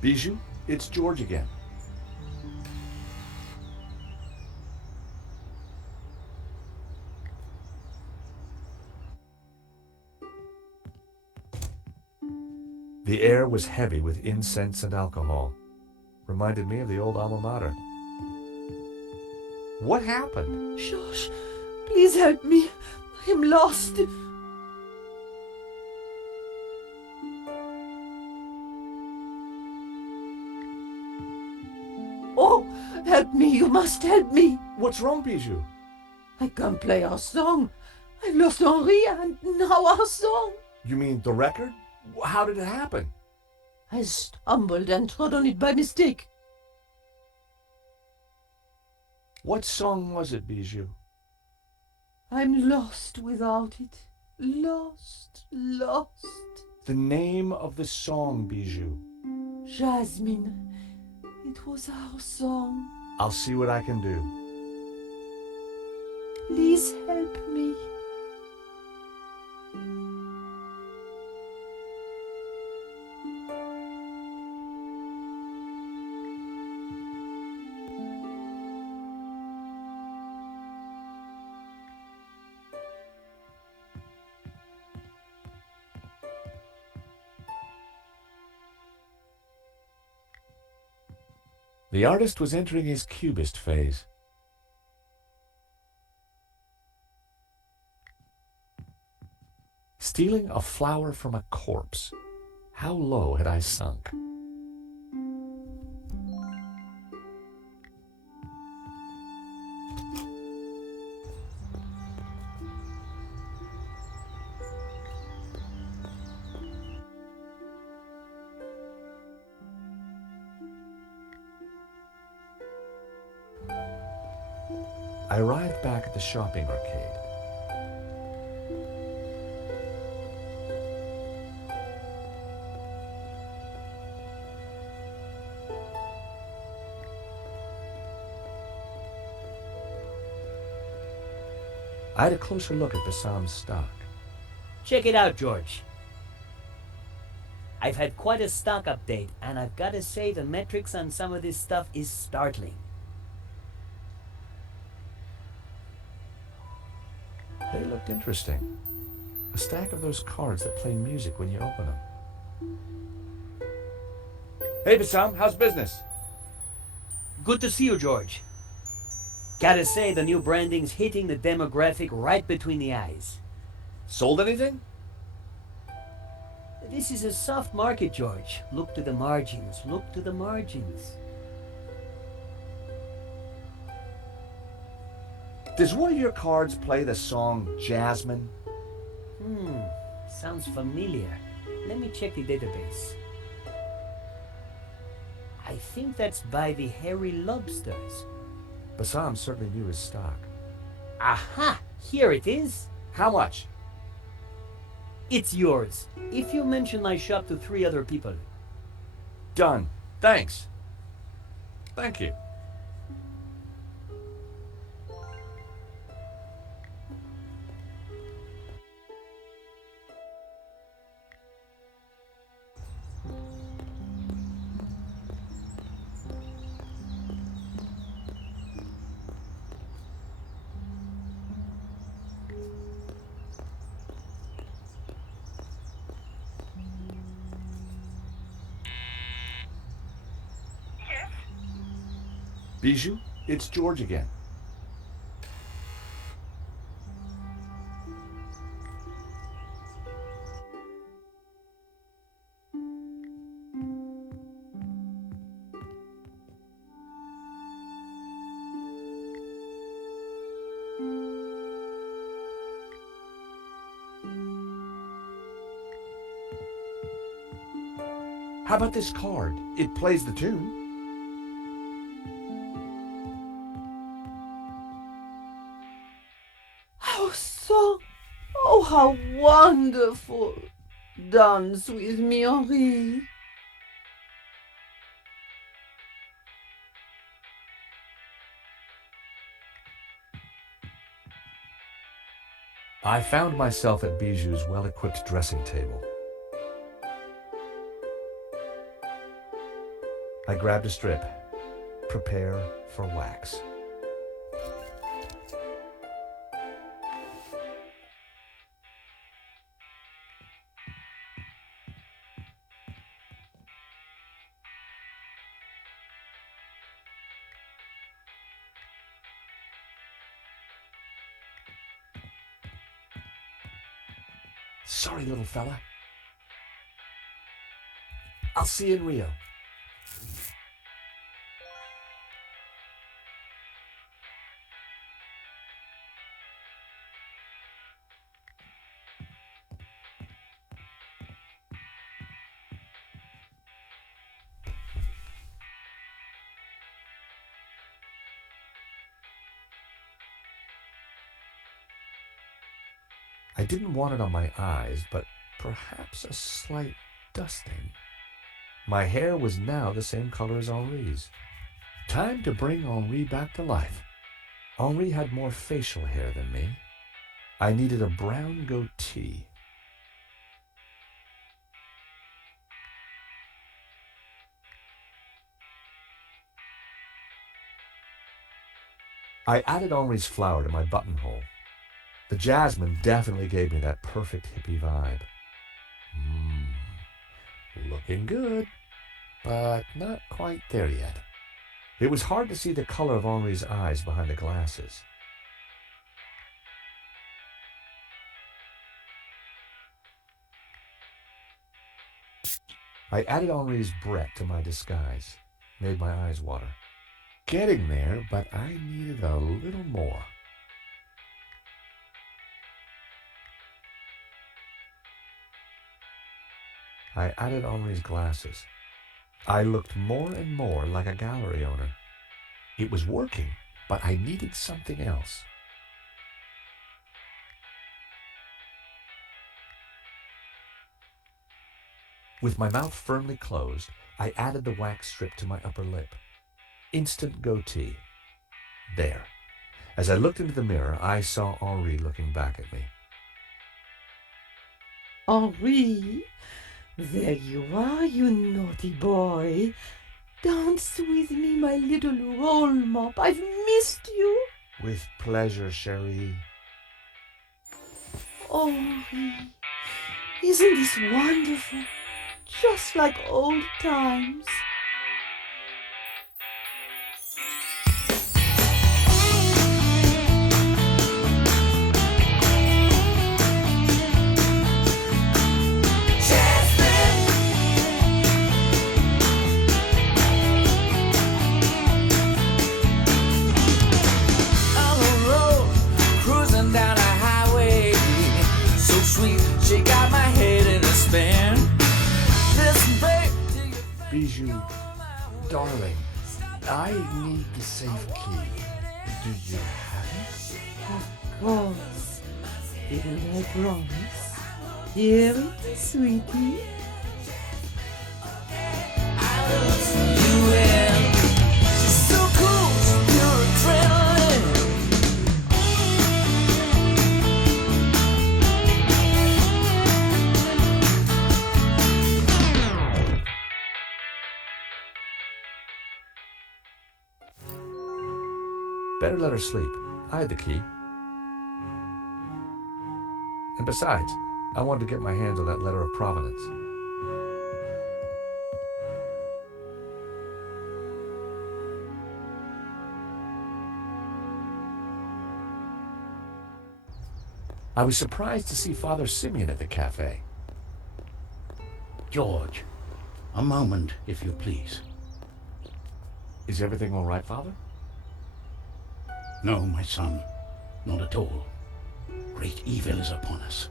Bijou, it's George again. The air was heavy with incense and alcohol. Reminded me of the old alma mater. What happened? George, please help me. I am lost. Oh, help me. You must help me. What's wrong, Bijou? I can't play our song. I've lost Henri and now our song. You mean the record? How did it happen? I stumbled and trod on it by mistake. What song was it, Bijou? I'm lost without it. Lost, lost. The name of the song, Bijou. Jasmine. It was our song. I'll see what I can do. Please help me. The artist was entering his cubist phase. Stealing a flower from a corpse. How low had I sunk? I arrived back at the shopping arcade. I had a closer look at Bassam's stock. Check it out, George. I've had quite a stock update, and I've got to say the metrics on some of this stuff is startling. They looked interesting. A stack of those cards that play music when you open them. Hey, Bassam, how's business? Good to see you, George. Gotta say, the new branding's hitting the demographic right between the eyes. Sold anything? This is a soft market, George. Look to the margins. Look to the margins. Does one of your cards play the song Jasmine? Sounds familiar. Let me check the database. I think that's by the Hairy Lobsters. Bassam certainly knew his stock. Aha! Here it is. How much? It's yours, if you mention my shop to 3 other people. Done. Thanks. Thank you. Bijou, it's George again. How about this card? It plays the tune. Our song. Oh, how wonderful. Dance with me, Henri. I found myself at Bijou's well-equipped dressing table. I grabbed a strip. Prepare for wax. Sorry, little fella. I'll see you in Rio. I didn't want it on my eyes, but perhaps a slight dusting. My hair was now the same color as Henri's. Time to bring Henri back to life. Henri had more facial hair than me. I needed a brown goatee. I added Henri's flower to my buttonhole. The jasmine definitely gave me that perfect hippie vibe. Looking good, but not quite there yet. It was hard to see the color of Henri's eyes behind the glasses. I added Henri's Brett to my disguise, made my eyes water. Getting there, but I needed a little more. I added Henri's glasses. I looked more and more like a gallery owner. It was working, but I needed something else. With my mouth firmly closed, I added the wax strip to my upper lip. Instant goatee. There. As I looked into the mirror, I saw Henri looking back at me. Henri, there you are, you naughty boy. Dance with me, my little roll mop. I've missed you. With pleasure, chérie. Henri, isn't this wonderful? Just like old times. Bijou, darling, I need the safe key. Do you have it? Of course. Didn't I promise? Here it is, sweetie. Better let her sleep. I had the key. And besides, I wanted to get my hands on that letter of provenance. I was surprised to see Father Simeon at the cafe. George, a moment, if you please. Is everything all right, Father? No, my son, not at all. Great evil is upon us.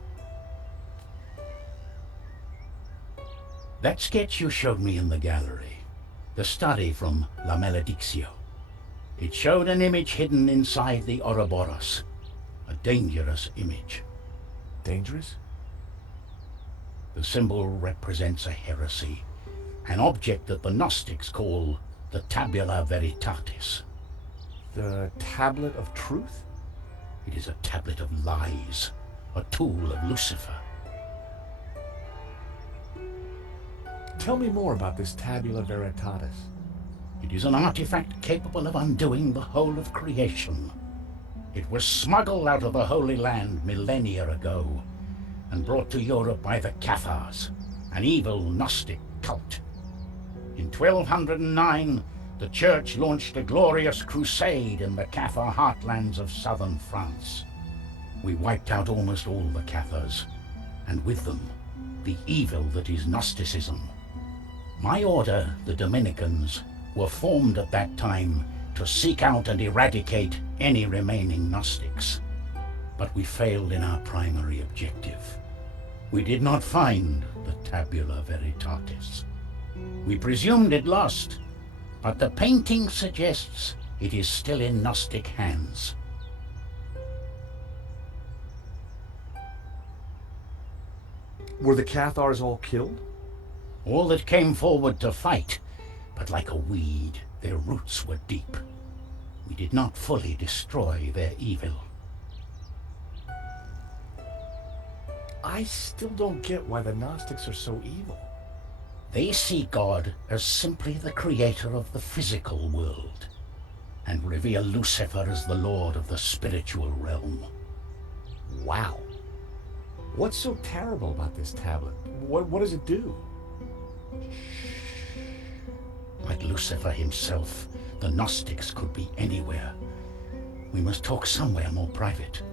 That sketch you showed me in the gallery, the study from La Maledictio, it showed an image hidden inside the Ouroboros, a dangerous image. Dangerous? The symbol represents a heresy, an object that the Gnostics call the Tabula Veritatis. The Tablet of Truth? It is a tablet of lies, a tool of Lucifer. Tell me more about this Tabula Veritatis. It is an artifact capable of undoing the whole of creation. It was smuggled out of the Holy Land millennia ago and brought to Europe by the Cathars, an evil Gnostic cult. In 1209, the Church launched a glorious crusade in the Cathar heartlands of southern France. We wiped out almost all the Cathars, and with them, the evil that is Gnosticism. My order, the Dominicans, were formed at that time to seek out and eradicate any remaining Gnostics. But we failed in our primary objective. We did not find the Tabula Veritatis. We presumed it lost, but the painting suggests it is still in Gnostic hands. Were the Cathars all killed? All that came forward to fight, but like a weed, their roots were deep. We did not fully destroy their evil. I still don't get why the Gnostics are so evil. They see God as simply the creator of the physical world, and revere Lucifer as the lord of the spiritual realm. Wow. What's so terrible about this tablet? What does it do? Like Lucifer himself, the Gnostics could be anywhere. We must talk somewhere more private.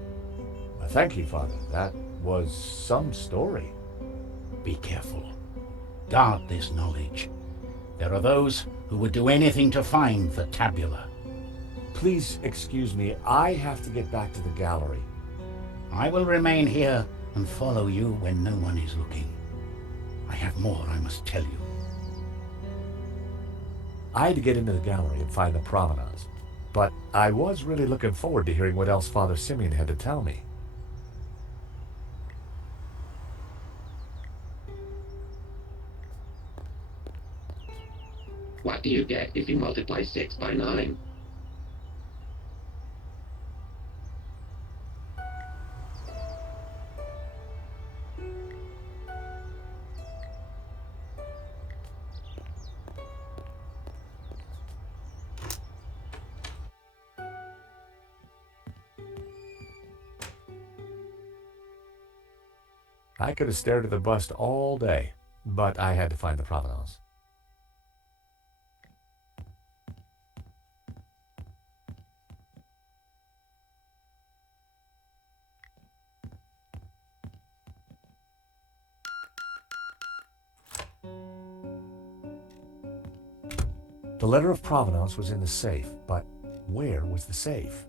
Thank you, Father. That was some story. Be careful. Guard this knowledge. There are those who would do anything to find the tabula. Please excuse me. I have to get back to the gallery. I will remain here and follow you when no one is looking. I have more I must tell you. I had to get into the gallery and find the provenance, but I was really looking forward to hearing what else Father Simeon had to tell me. What do you get if you multiply 6 by 9? I could have stared at the bust all day, but I had to find the provenance. The letter of provenance was in the safe, but where was the safe?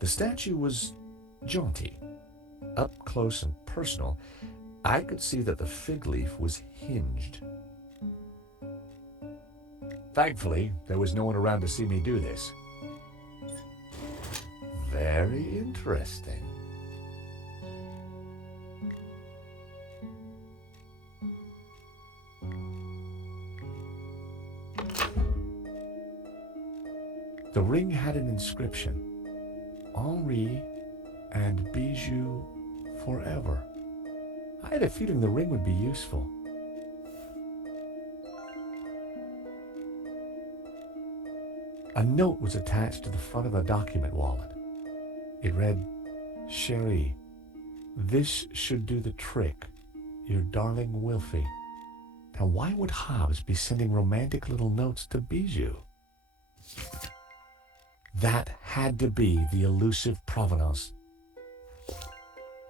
The statue was jaunty. Up close and personal, I could see that the fig leaf was hinged. Thankfully, there was no one around to see me do this. Very interesting. The ring had an inscription. Henri and Bijou forever. I had a feeling the ring would be useful. A note was attached to the front of a document wallet. It read, "Cherie, this should do the trick. Your darling Wilfie." Now why would Hobbs be sending romantic little notes to Bijou? That had to be the elusive provenance.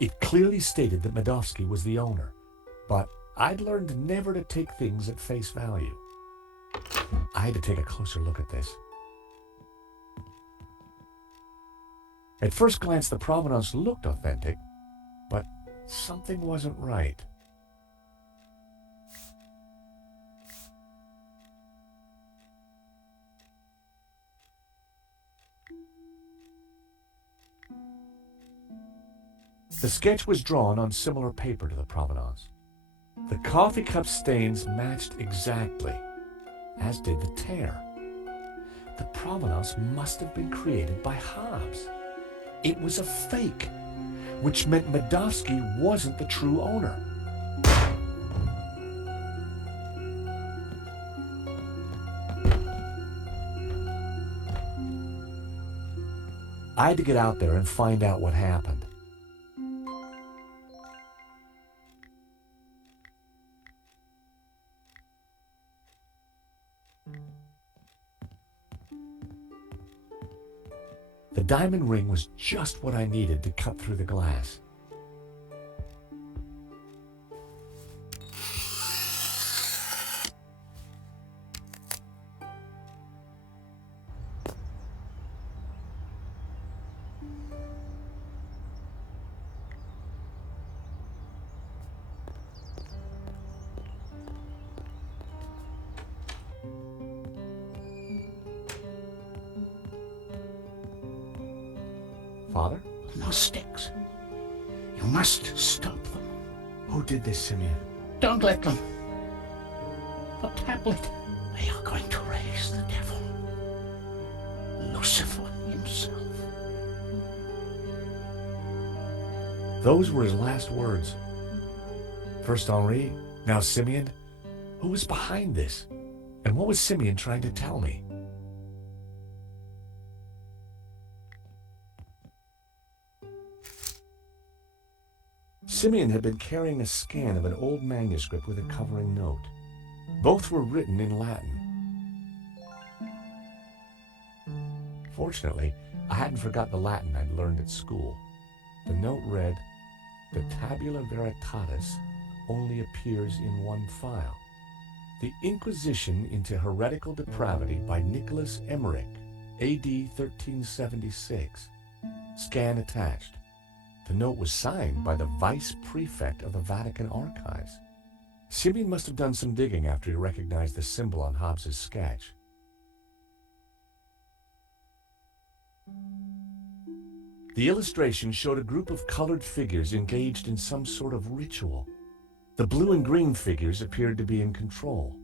It clearly stated that Medovsky was the owner, but I'd learned never to take things at face value. I had to take a closer look at this. At first glance, the provenance looked authentic, but something wasn't right. The sketch was drawn on similar paper to the provenance. The coffee cup stains matched exactly, as did the tear. The provenance must have been created by Hobbs. It was a fake, which meant Medovsky wasn't the true owner. I had to get out there and find out what happened. The diamond ring was just what I needed to cut through the glass. Father? Those sticks. You must stop them. Who did this, Simeon? Don't let them. The tablet. They are going to raise the devil. Lucifer himself. Those were his last words. First Henri, now Simeon. Who was behind this? And what was Simeon trying to tell me? Simeon had been carrying a scan of an old manuscript with a covering note. Both were written in Latin. Fortunately, I hadn't forgot the Latin I'd learned at school. The note read, "The tabula veritatis only appears in one file. The Inquisition into Heretical Depravity by Nicholas Emmerich, AD 1376. Scan attached." The note was signed by the Vice Prefect of the Vatican Archives. Simeon must have done some digging after he recognized the symbol on Hobbes's sketch. The illustration showed a group of colored figures engaged in some sort of ritual. The blue and green figures appeared to be in control.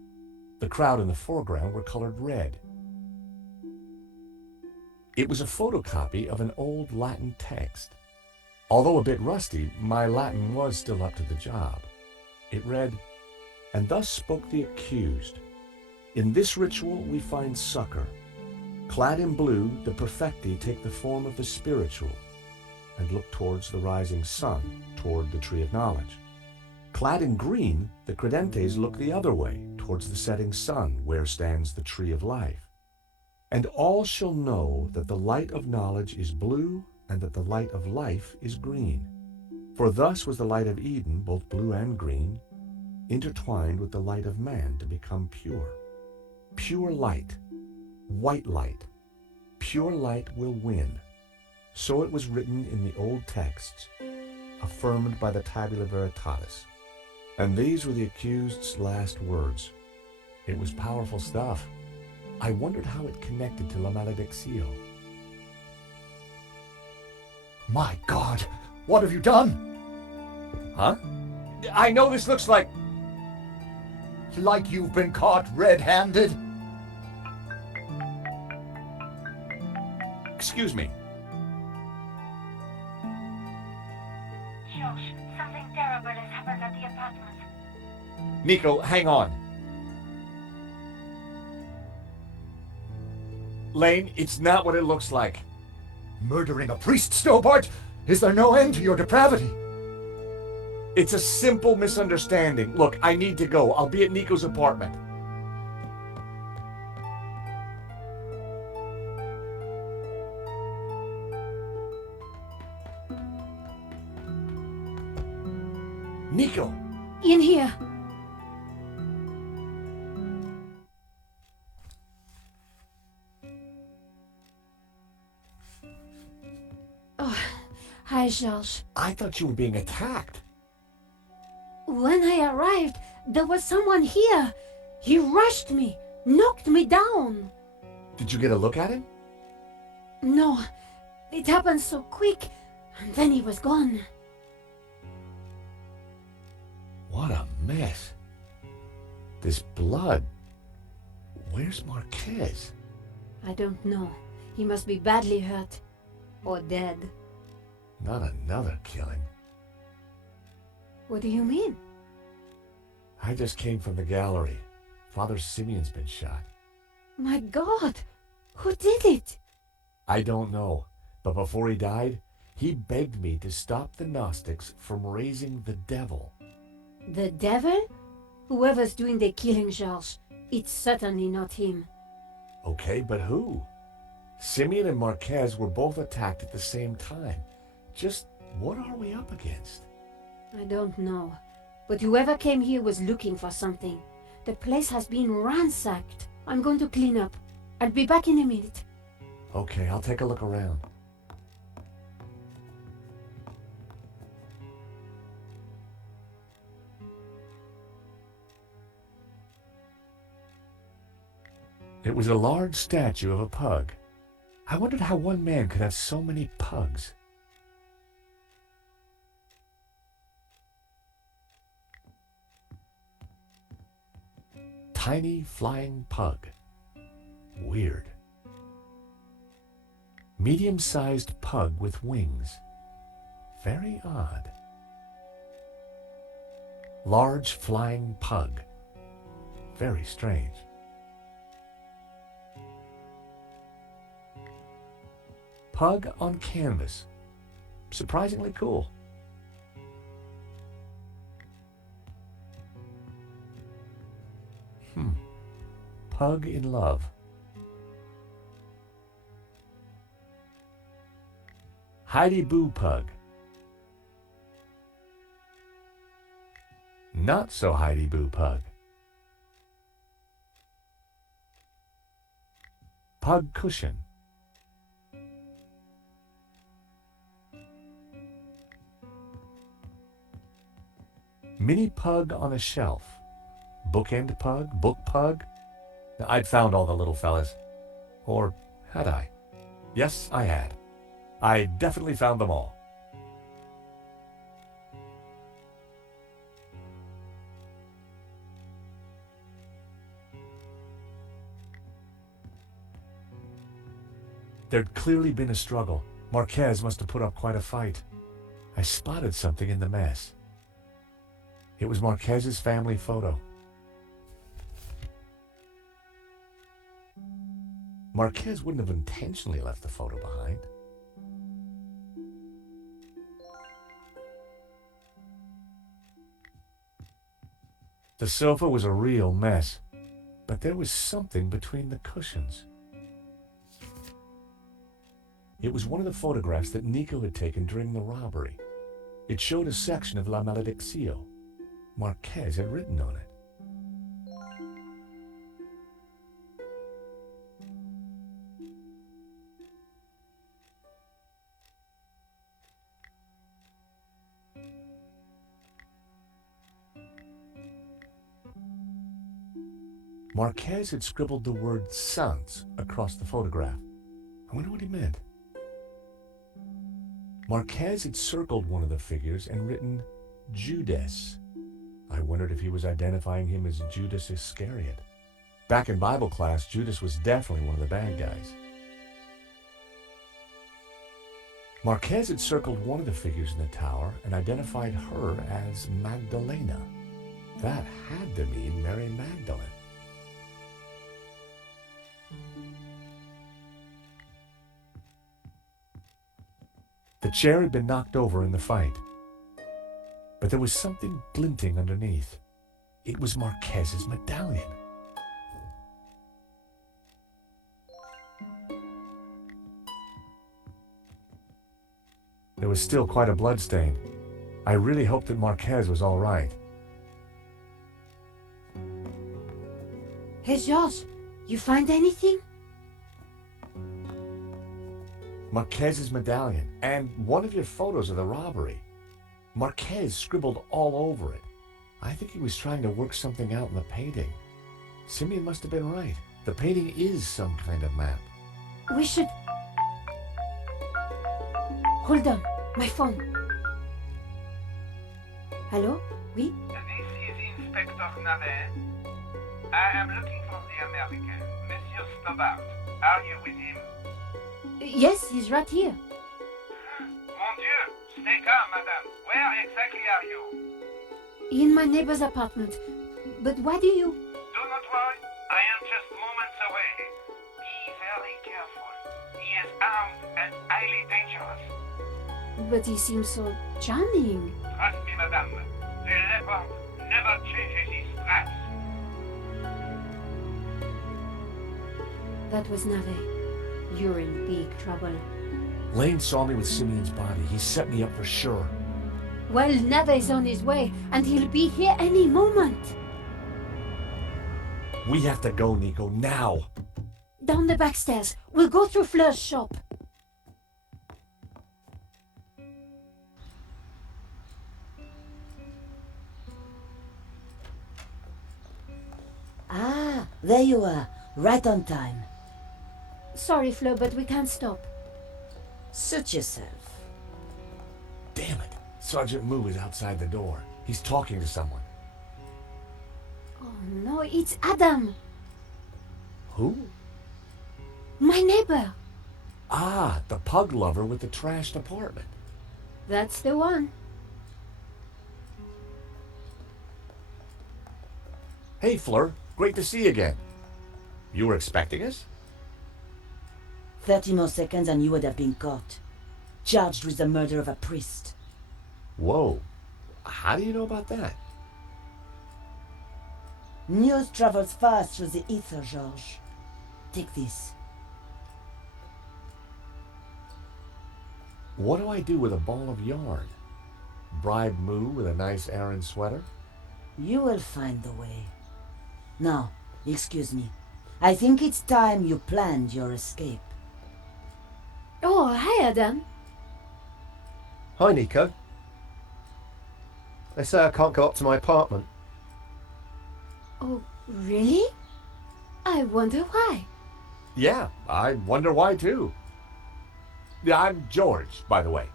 The crowd in the foreground were colored red. It was a photocopy of an old Latin text. Although a bit rusty, my Latin was still up to the job. It read, "And thus spoke the accused. In this ritual we find succor. Clad in blue, the perfecti take the form of the spiritual and look towards the rising sun, toward the tree of knowledge. Clad in green, the credentes look the other way, towards the setting sun, where stands the tree of life. And all shall know that the light of knowledge is blue, and that the light of life is green. For thus was the light of Eden, both blue and green, intertwined with the light of man to become pure. Pure light, white light, pure light will win." So it was written in the old texts, affirmed by the tabula veritatis. And these were the accused's last words. It was powerful stuff. I wondered how it connected to La Maledictio. My God, what have you done? Huh? I know this looks like... Like you've been caught red-handed? Excuse me. Josh, something terrible has happened at the apartment. Nico, hang on. Lane, it's not what it looks like. Murdering a priest, Snowbart? Is there no end to your depravity? It's a simple misunderstanding. Look, I need to go. I'll be at Nico's apartment. Nico! In here. Oh, hi, George. I thought you were being attacked. When I arrived, there was someone here. He rushed me, knocked me down. Did you get a look at him? No, it happened so quick, and then he was gone. What a mess. This blood. Where's Marquez? I don't know. He must be badly hurt. Or dead. Not another killing. What do you mean? I just came from the gallery. Father Simeon's been shot. My God! Who did it? I don't know. But before he died, he begged me to stop the Gnostics from raising the devil. The devil? Whoever's doing the killing, Georges, it's certainly not him. Okay, but who? Simeon and Marquez were both attacked at the same time. Just what are we up against? I don't know. But whoever came here was looking for something. The place has been ransacked. I'm going to clean up. I'll be back in a minute. Okay, I'll take a look around. It was a large statue of a pug. I wondered how one man could have so many pugs. Tiny flying pug. Weird. Medium-sized pug with wings. Very odd. Large flying pug. Very strange. Pug on canvas. Surprisingly cool. Pug in love. Heidi Boo Pug. Not so Heidi Boo Pug. Pug cushion. Mini pug on a shelf. Bookend pug, book pug. I'd found all the little fellas. Or had I? Yes, I had. I definitely found them all. There'd clearly been a struggle. Marquez must have put up quite a fight. I spotted something in the mess. It was Marquez's family photo. Marquez wouldn't have intentionally left the photo behind. The sofa was a real mess, but there was something between the cushions. It was one of the photographs that Nico had taken during the robbery. It showed a section of La Malediccio. Marquez had written on it. Marquez had scribbled the word Sans across the photograph. I wonder what he meant. Marquez had circled one of the figures and written Judas. I wondered if he was identifying him as Judas Iscariot. Back in Bible class, Judas was definitely one of the bad guys. Marquez had circled one of the figures in the tower and identified her as Magdalena. That had to mean Mary Magdalene. The chair had been knocked over in the fight, but there was something glinting underneath. It was Marquez's medallion. There was still quite a blood stain. I really hoped that Marquez was all right. Hey, Georges, you find anything? Marquez's medallion, and one of your photos of the robbery. Marquez scribbled all over it. I think he was trying to work something out in the painting. Simeon must have been right. The painting is some kind of map. We should... Hold on, my phone. Hello? Oui? This is Inspector Navet. I am looking for the American, Monsieur Stobart. Are you with him? Yes, he's right here. Mon Dieu! Stay calm, madame. Where exactly are you? In my neighbor's apartment. But why do you... Do not worry. I am just moments away. Be very careful. He is armed and highly dangerous. But he seems so charming. Trust me, madame, the leopard never changes his stripes. That was Nave. You're in big trouble. Lane saw me with Simeon's body. He set me up for sure. Well, Nave's on his way, and he'll be here any moment. We have to go, Nico, now. Down the back stairs. We'll go through Fleur's shop. Ah, there you are. Right on time. Sorry, Fleur, but we can't stop. Suit yourself. Damn it. Sergeant Moo is outside the door. He's talking to someone. Oh no, it's Adam, Who? my neighbor. Ah, the pug lover with the trashed apartment. That's the one. Hey, Fleur. Great to see you again. You were expecting us? 30 more seconds and you would have been caught. Charged with the murder of a priest. Whoa. How do you know about that? News travels fast through the ether, Georges. Take this. What do I do with a ball of yarn? Bribe Moo with a nice Aran sweater? You will find the way. Now, excuse me. I think it's time you planned your escape. Oh, hi, Adam. Hi, Nico. They say I can't go up to my apartment. Oh, really? I wonder why. Yeah, I wonder why too. Yeah, I'm George, by the way.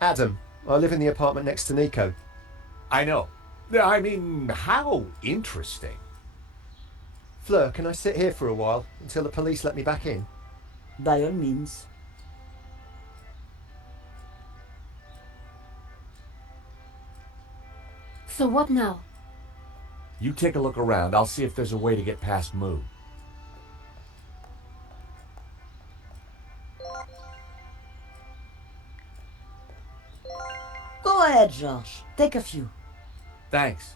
Adam, I live in the apartment next to Nico. I know. I mean, how interesting. Fleur, can I sit here for a while until the police let me back in? By all means. So what now? You take a look around. I'll see if there's a way to get past Moo. Go ahead, Georges. Take a few. Thanks.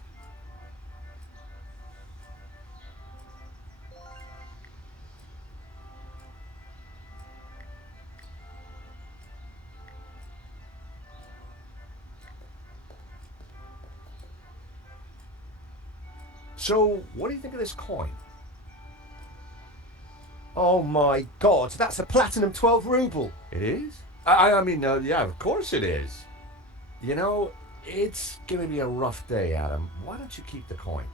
So, what do you think of this coin? Oh my god, that's a platinum 12 ruble. It is? I mean, yeah, of course it is. You know, it's gonna be a rough day, Adam. Why don't you keep the coin?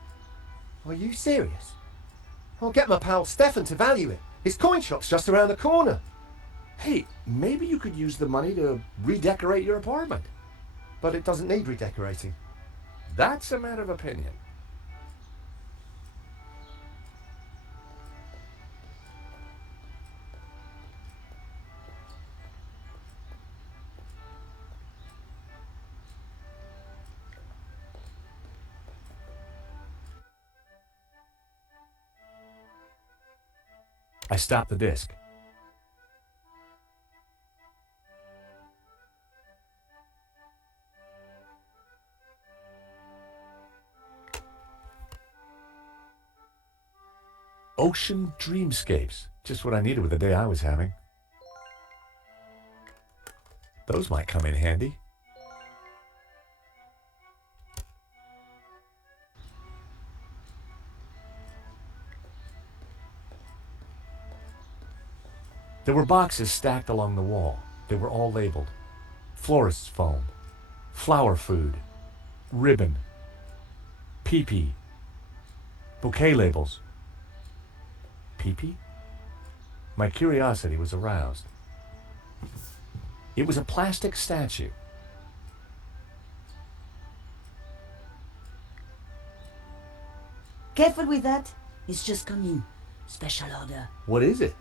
Are you serious? I'll get my pal Stefan to value it. His coin shop's just around the corner. Hey, maybe you could use the money to redecorate your apartment. But it doesn't need redecorating. That's a matter of opinion. I stopped the disc. Ocean Dreamscapes. Just what I needed with the day I was having. Those might come in handy. There were boxes stacked along the wall. They were all labeled. Florist's foam, flower food, ribbon, pee-pee, bouquet labels. Pee-pee? My curiosity was aroused. It was a plastic statue. Careful with that. It's just come in. Special order. What is it?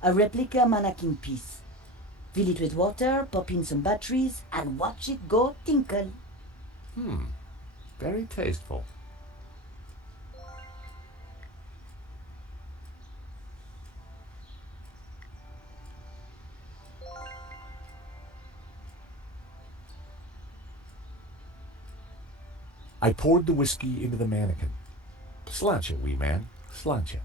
A replica mannequin piece. Fill it with water, pop in some batteries, and watch it go tinkle. Very tasteful. I poured the whiskey into the mannequin. Sláinte, wee man, sláinte.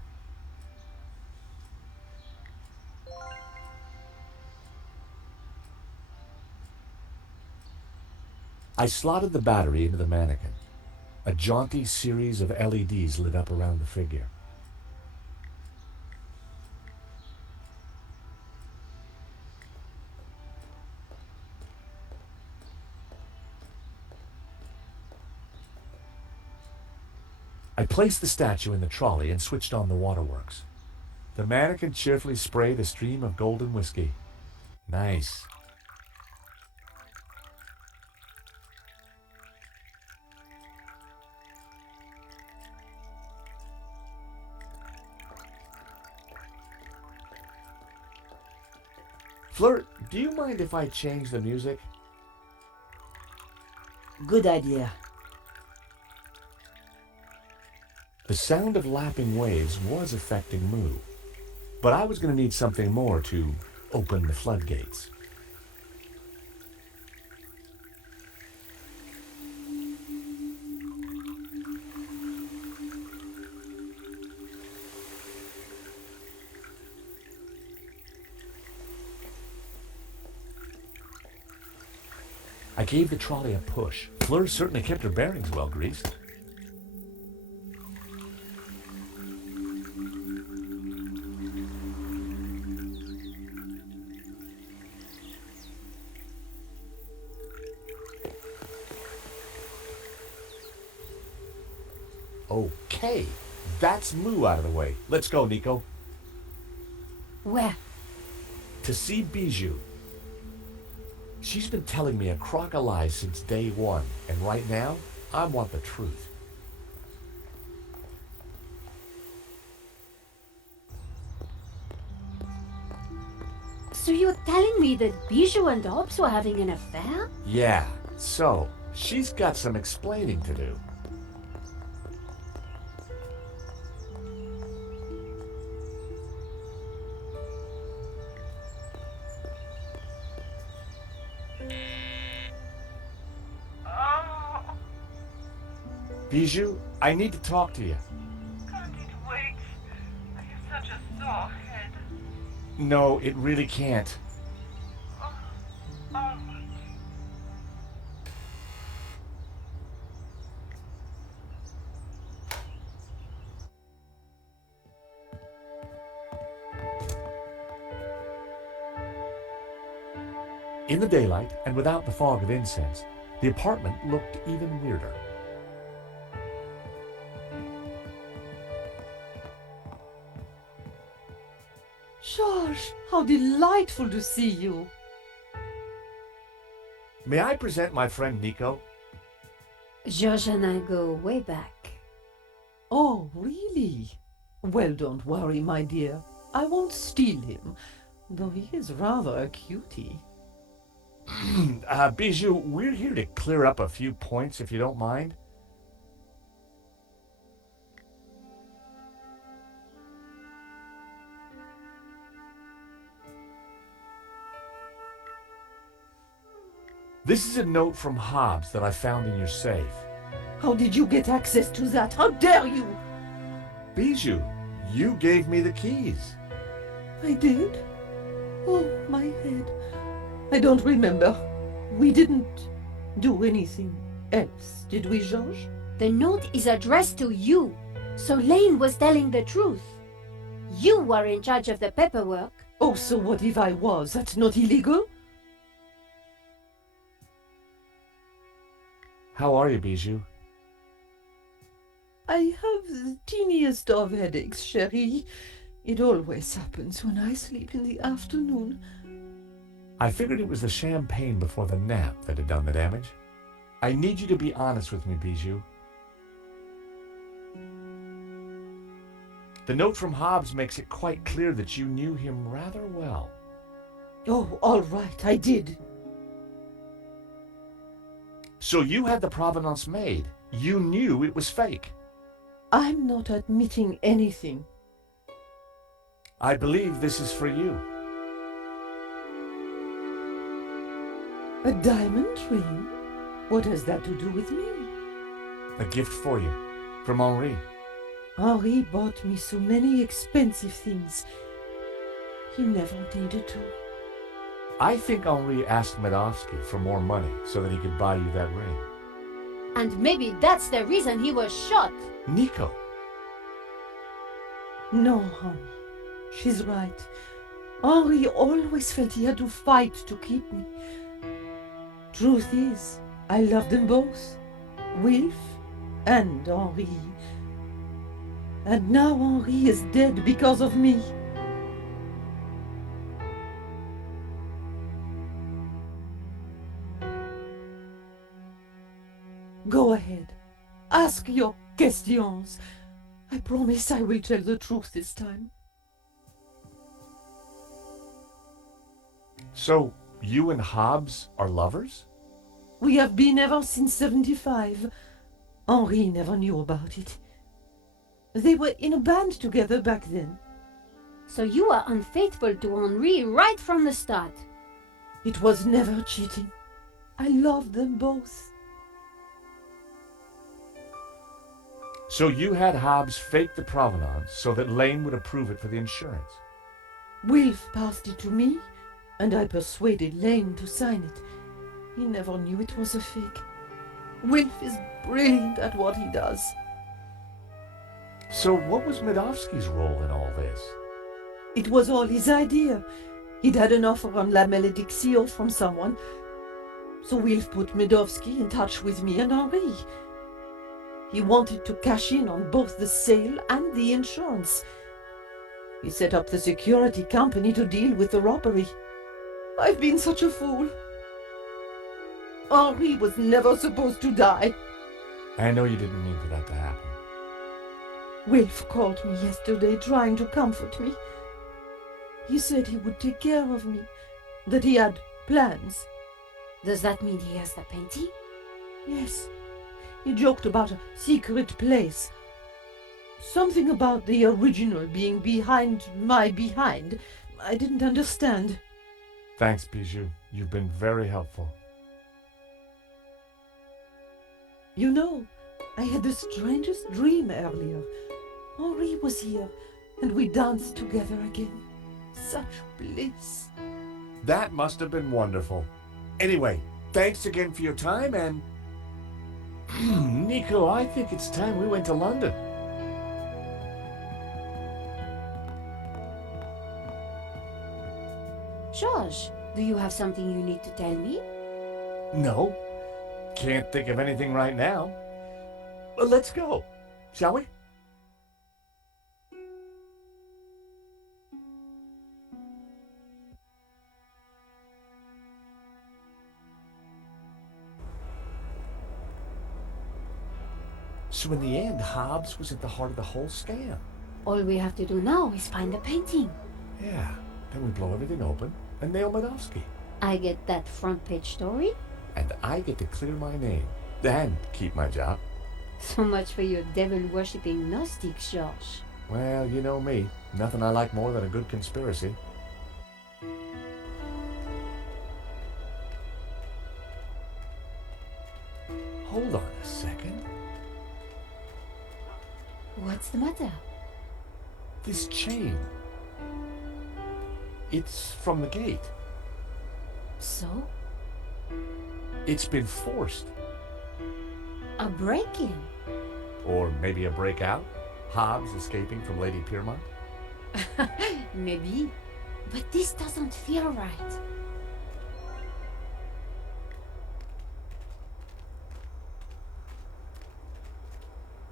I slotted the battery into the mannequin. A jaunty series of LEDs lit up around the figure. I placed the statue in the trolley and switched on the waterworks. The mannequin cheerfully sprayed a stream of golden whiskey. Nice. Flirt, do you mind if I change the music? Good idea. The sound of lapping waves was affecting Moo, but I was going to need something more to open the floodgates. I gave the trolley a push. Fleur certainly kept her bearings well greased. Okay, that's Moo out of the way. Let's go, Nico. Where? To see Bijou. She's been telling me a crock of lies since day one, and right now, I want the truth. So you're telling me that Bijou and Hobbs were having an affair? Yeah, so, she's got some explaining to do. Bijou, I need to talk to you. Can't it wait? I have such a sore head. No, it really can't. Oh, all right. In the daylight, and without the fog of incense, the apartment looked even weirder. George, how delightful to see you. May I present my friend Nico? George and I go way back. Oh, really? Well, don't worry, my dear. I won't steal him, though he is rather a cutie. Bijou, we're here to clear up a few points, if you don't mind. This is a note from Hobbs that I found in your safe. How did you get access to that? How dare you? Bijou, you gave me the keys. I did? Oh, my head. I don't remember. We didn't do anything else, did we, Georges? The note is addressed to you, so Lane was telling the truth. You were in charge of the paperwork. Oh, so what if I was? That's not illegal? How are you, Bijou? I have the teeniest of headaches, chérie. It always happens when I sleep in the afternoon. I figured it was the champagne before the nap that had done the damage. I need you to be honest with me, Bijou. The note from Hobbs makes it quite clear that you knew him rather well. Oh, all right, I did. So you had the provenance made. You knew it was fake. I'm not admitting anything. I believe this is for you. A diamond ring? What has that to do with me? A gift for you. From Henri. Henri bought me so many expensive things. He never needed to. I think Henri asked Medovsky for more money so that he could buy you that ring. And maybe that's the reason he was shot. Nico. No, honey. She's right. Henri always felt he had to fight to keep me. Truth is, I love them both. Wilf and Henri. And now Henri is dead because of me. Go ahead. Ask your questions. I promise I will tell the truth this time. So, you and Hobbs are lovers? We have been ever since 75. Henri never knew about it. They were in a band together back then. So you were unfaithful to Henri right from the start. It was never cheating. I loved them both. So you had Hobbs fake the provenance so that Lane would approve it for the insurance? Wilf passed it to me, and I persuaded Lane to sign it. He never knew it was a fake. Wilf is brilliant at what he does. So what was Medovsky's role in all this? It was all his idea. He'd had an offer on La Malédiction from someone. So Wilf put Medovsky in touch with me and Henri. He wanted to cash in on both the sale and the insurance. He set up the security company to deal with the robbery. I've been such a fool. Henri was never supposed to die. I know you didn't mean for that to happen. Wilf called me yesterday trying to comfort me. He said he would take care of me, that he had plans. Does that mean he has the painting? Yes. He joked about a secret place. Something about the original being behind my behind. I didn't understand. Thanks, Bijou. You've been very helpful. You know, I had the strangest dream earlier. Henri was here, and we danced together again. Such bliss. That must have been wonderful. Anyway, thanks again for your time, and... Nico, I think it's time we went to London. George, do you have something you need to tell me? No. Can't think of anything right now. But let's go, shall we? So in the end, Hobbs was at the heart of the whole scam. All we have to do now is find the painting. Yeah, then we blow everything open and nail Medovsky. I get that front page story. And I get to clear my name and keep my job. So much for your devil-worshipping Gnostics, George. Well, you know me. Nothing I like more than a good conspiracy. Hold on a second. What's the matter? This chain. It's from the gate. So? It's been forced. A break-in? Or maybe a breakout? Hobbs escaping from Lady Piermont? Maybe. But this doesn't feel right.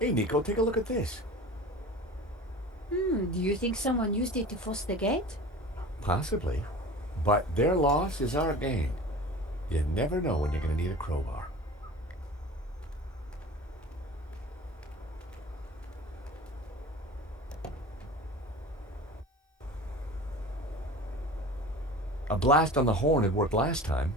Hey, Nico, take a look at this. Do you think someone used it to force the gate? Possibly. But their loss is our gain. You never know when you're going to need a crowbar. A blast on the horn had worked last time.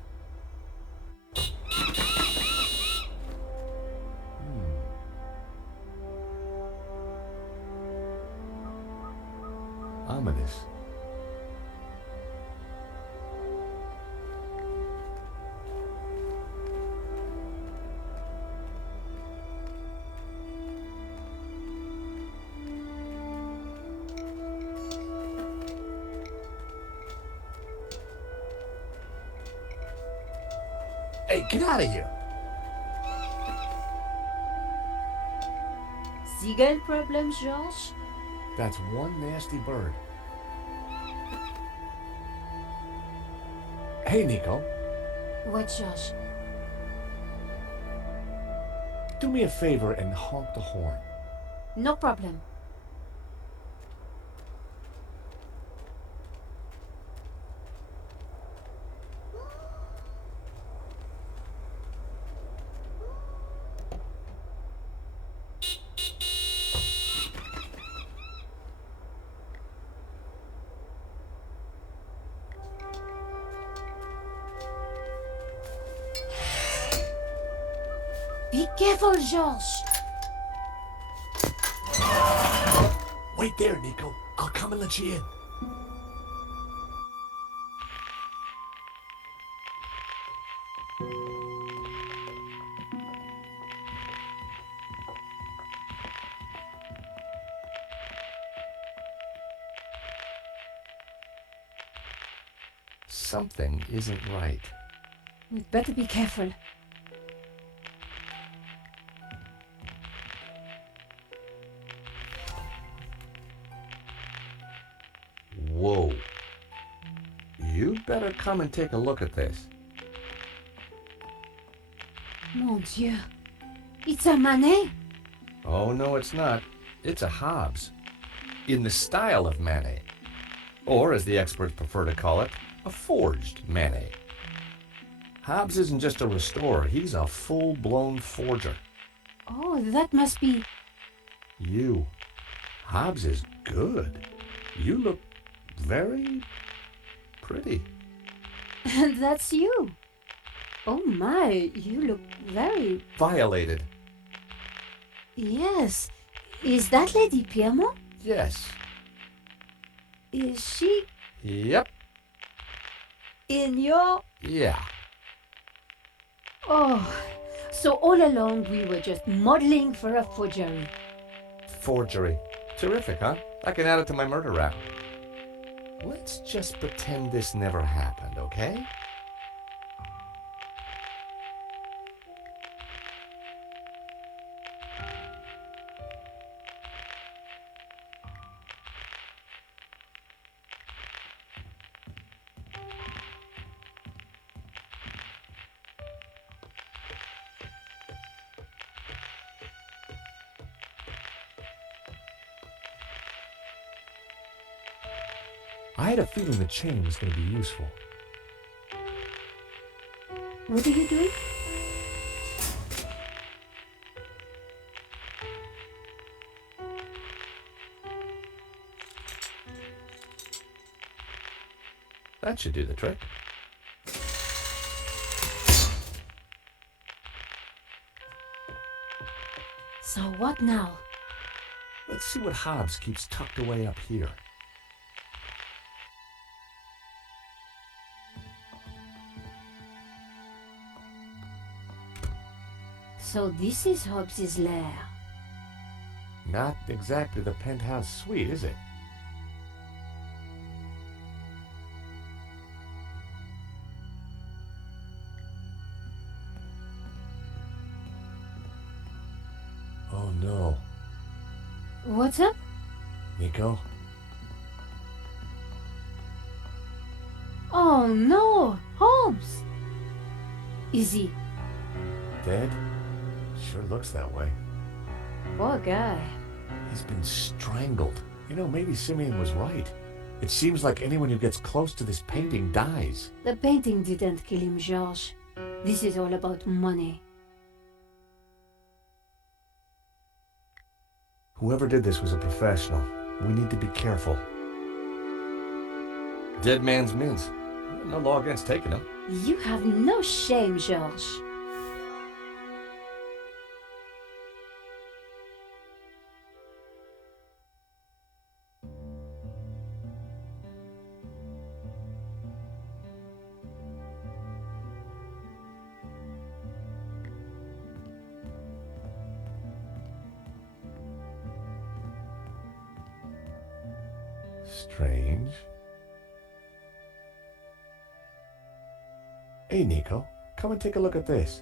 Ominous. Hey, get out of here. Seagull problems, George? That's one nasty bird. Hey, Nico. What, George? Do me a favor and honk the horn. No problem. Be careful, George. Wait there, Nico. I'll come and let you in. Something isn't right. We'd better be careful. Whoa. You'd better come and take a look at this. Mon Dieu. It's a Manet? Oh, no, it's not. It's a Hobbes. In the style of Manet. Or, as the experts prefer to call it, a forged Manet. Hobbes isn't just a restorer, he's a full-blown forger. Oh, that must be... You. Hobbes is good. You look very pretty. And that's you. Oh my, you look very... Violated. Yes. Is that Lady Piermont? Yes. Is she Yep. in your... Yeah. Oh, so all along we were just modeling for a forgery. Forgery. Terrific, huh? I can add it to my murder rap. Let's just pretend this never happened, okay? I had a feeling the chain was going to be useful. What are you doing? That should do the trick. So what now? Let's see what Hobbes keeps tucked away up here. So this is Hobbes's lair. Not exactly the penthouse suite, is it? Oh no. What's up? Nico? Oh no! Hobbes! Is he? Dead? Sure looks that way. Poor guy. He's been strangled. You know, maybe Simeon was right. It seems like anyone who gets close to this painting dies. The painting didn't kill him, Georges. This is all about money. Whoever did this was a professional. We need to be careful. Dead man's mince. No law against taking them. You have no shame, Georges. Strange. Hey, Nico. come and take a look at this.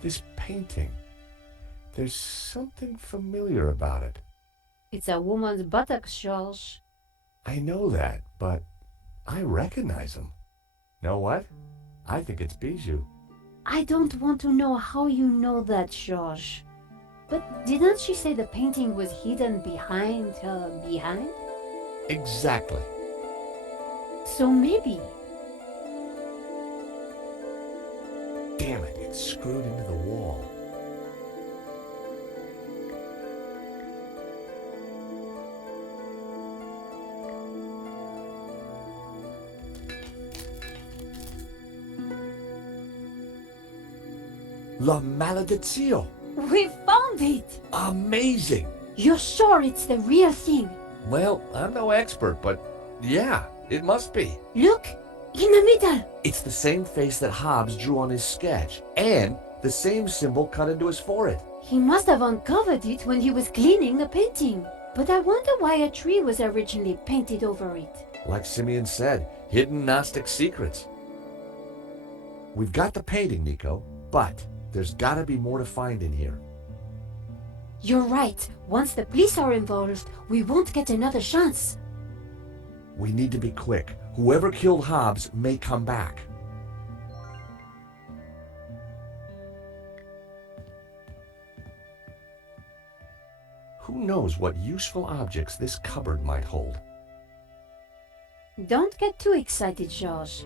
This painting. There's something familiar about it. It's a woman's buttocks, George. I know that, but I recognize him. Know what? I think it's Bijou. I don't want to know how you know that, George. But didn't she say the painting was hidden behind her behind? Exactly. So maybe. Damn it, it's screwed into the wall. La Maledizio! We found it! Amazing! You're sure it's the real thing? Well, I'm no expert, but yeah, it must be. Look! In the middle! It's the same face that Hobbs drew on his sketch, and the same symbol cut into his forehead. He must have uncovered it when he was cleaning the painting. But I wonder why a tree was originally painted over it. Like Simeon said, hidden Gnostic secrets. We've got the painting, Nico, but there's gotta be more to find in here. You're right. Once the police are involved, we won't get another chance. We need to be quick. Whoever killed Hobbs may come back. Who knows what useful objects this cupboard might hold? Don't get too excited, George.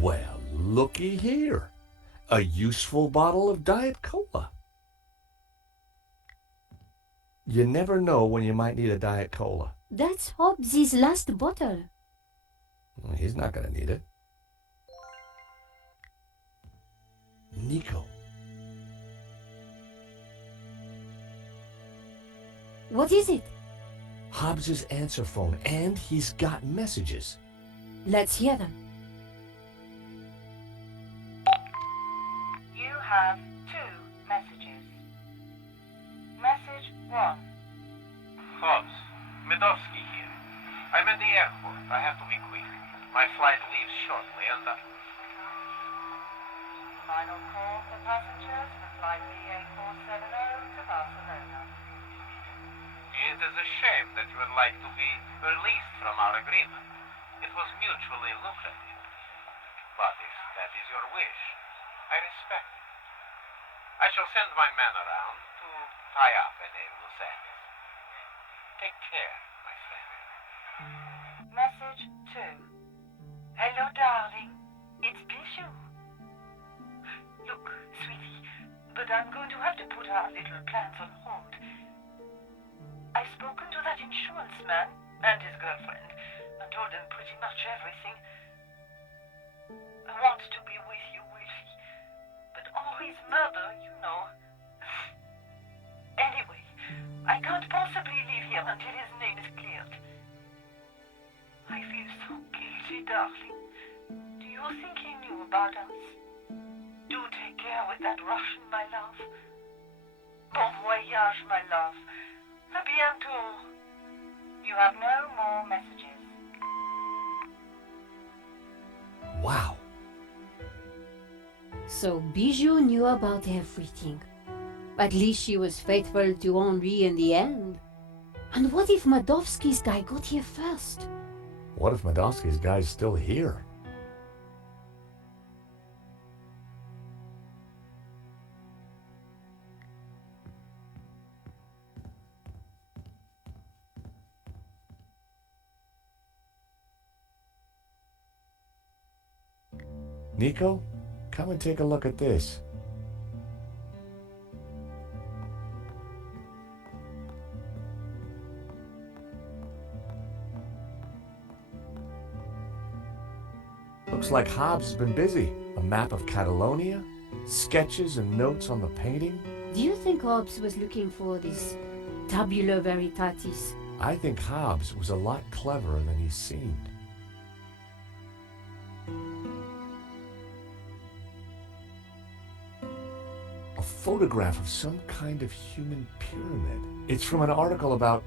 Well, looky here. A useful bottle of Diet Cola. You never know when you might need a Diet Cola. That's Hobbs's last bottle. Well, he's not gonna need it. Nico. What is it? Hobbs's answer phone, and he's got messages. Let's hear them. You have 2 messages. Message 1. Hobbs, Medovsky here. I'm at the airport. I have to be quick. My flight leaves shortly, and Final call for passengers for flight BA470 to Barcelona. it is a shame that you would like to be released from our agreement. It was mutually lucrative. But if that is your wish, I respect it. I shall send my men around to tie up any loose ends. Take care, my friend. Message 2. Hello, darling. It's Bijou. Look, sweetie, but I'm going to have to put our little plans on hold. I've spoken to that insurance man and his girlfriend and told them pretty much everything. I want to be with you, Wilfie, but Henri's murder, you know. Anyway, I can't possibly leave here until his name is cleared. I feel so guilty, darling. Do you think he knew about us? Do take care with that Russian, my love. Bon voyage, my love. A bientôt. You have no more messages. Wow. So Bijou knew about everything. At least she was faithful to Henri in the end. And what if Madovsky's guy got here first? What if Medovsky's guy's still here? Nico, come and take a look at this. Looks like Hobbs has been busy. A map of Catalonia, sketches and notes on the painting. Do you think Hobbs was looking for this tabula veritatis? I think Hobbs was a lot cleverer than he seemed. A photograph of some kind of human pyramid. It's from an article about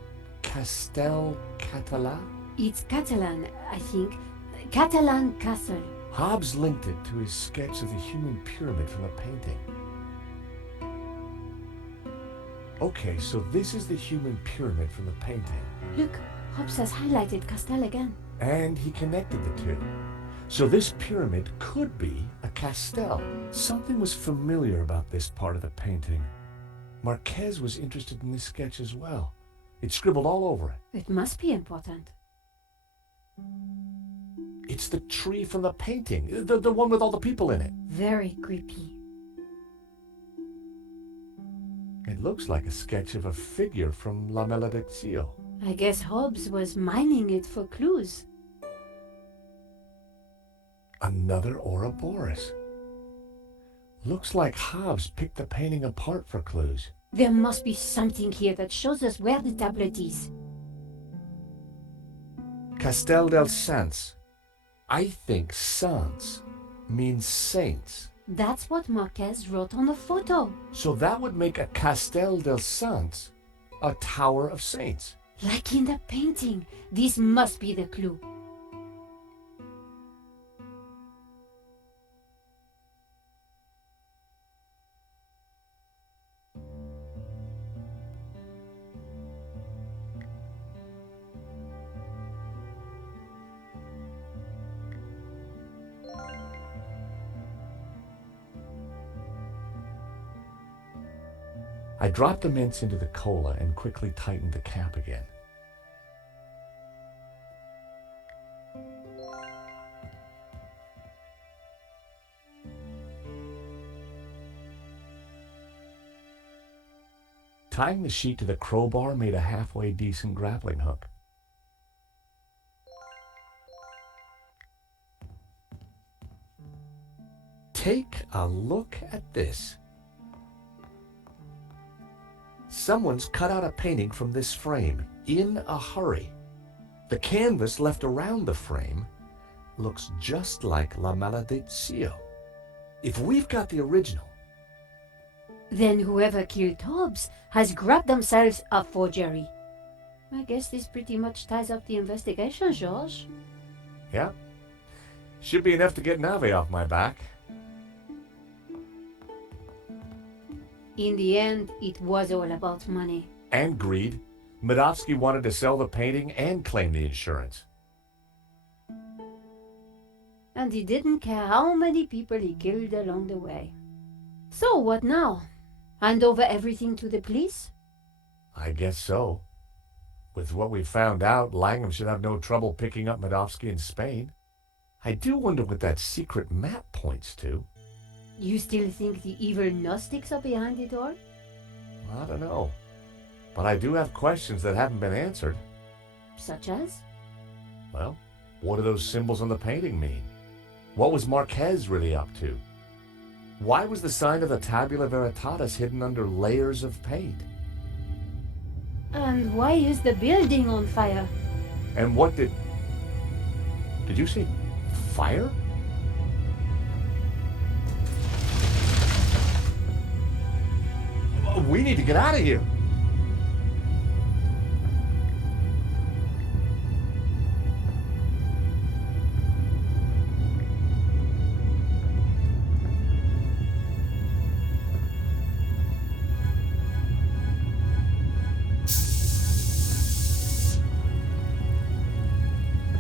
Castel Català? It's Catalan, I think. Catalan Castle. Hobbes linked it to his sketch of the human pyramid from the painting. Okay, so this is the human pyramid from the painting. Look, Hobbes has highlighted Castel again. And he connected the two. So this pyramid could be a castel. Something was familiar about this part of the painting. Marquez was interested in this sketch as well. It's scribbled all over it. It must be important. It's the tree from the painting, the one with all the people in it. Very creepy. It looks like a sketch of a figure from La Malediccio. I guess Hobbes was mining it for clues. Another Ouroboros. Looks like Hobbes picked the painting apart for clues. There must be something here that shows us where the tablet is. Castel del Sans. I think Sans means saints. That's what Marquez wrote on the photo. So that would make a Castel del Sans a tower of saints. Like in the painting. This must be the clue. I dropped the mints into the cola and quickly tightened the cap again. Tying the sheet to the crowbar made a halfway decent grappling hook. Take a look at this. Someone's cut out a painting from this frame in a hurry. The canvas left around the frame looks just like La Malediccio. If we've got the original, then whoever killed Hobbes has grabbed themselves a forgery. I guess this pretty much ties up the investigation, George. yeah, should be enough to get Nave off my back. In the end, it was all about money. And greed. Medovsky wanted to sell the painting and claim the insurance. And he didn't care how many people he killed along the way. So what now? Hand over everything to the police? I guess so. With what we found out, Langham should have no trouble picking up Medovsky in Spain. I do wonder what that secret map points to. You still think the evil Gnostics are behind it all? I don't know. But I do have questions that haven't been answered. Such as? Well, what do those symbols on the painting mean? What was Marquez really up to? Why was the sign of the Tabula Veritatis hidden under layers of paint? And why is the building on fire? And what did you see fire? We need to get out of here.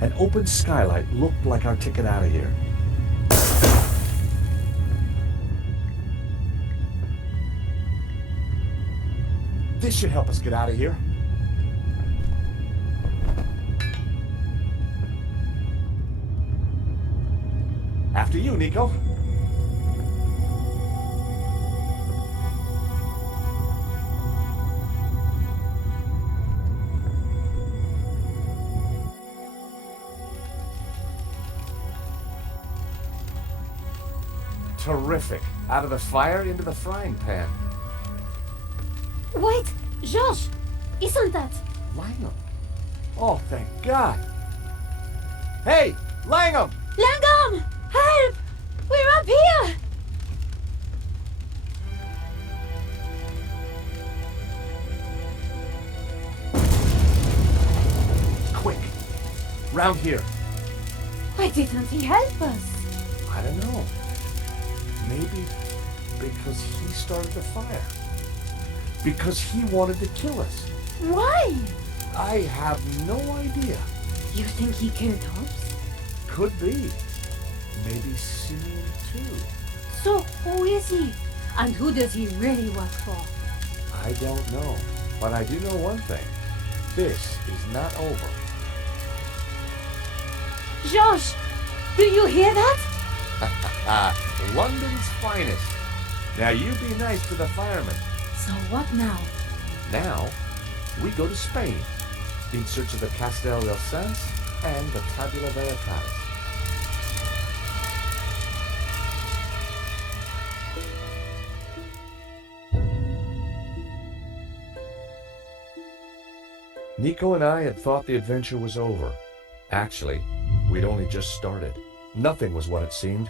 An open skylight looked like our ticket out of here. This should help us get out of here. After you, Nico. Terrific. Out of the fire into the frying pan. Wait! Georges! Isn't that? Langham. Oh, thank God. Hey, Langham! Langham! Help! We're up here! around here. Why didn't he help us? I don't know. Maybe because he started the fire. Because he wanted to kill us. Why? I have no idea. You think he killed Hobbs? Could be. Maybe Simeon too. So who is he? And who does he really work for? I don't know. But I do know one thing. This is not over. Josh, do you hear that? London's finest. Now you be nice to the firemen. So what now? Now, we go to Spain in search of the Castel del Sans and the Tabula Veritatis. Nico and I had thought the adventure was over. Actually, we'd only just started. Nothing was what it seemed.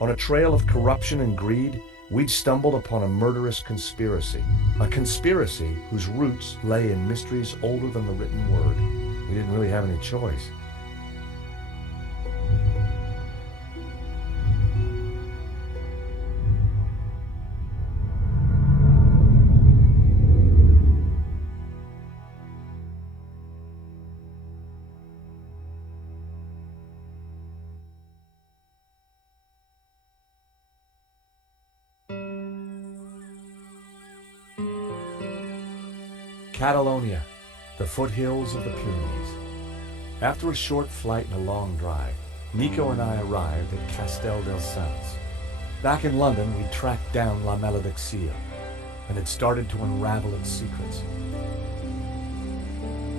On a trail of corruption and greed, we'd stumbled upon a murderous conspiracy. A conspiracy whose roots lay in mysteries older than the written word. We didn't really have any choice. Catalonia, the foothills of the Pyrenees. After a short flight and a long drive, Nico and I arrived at Castel del Sans. Back in London, we'd tracked down La Malediccio and had started to unravel its secrets.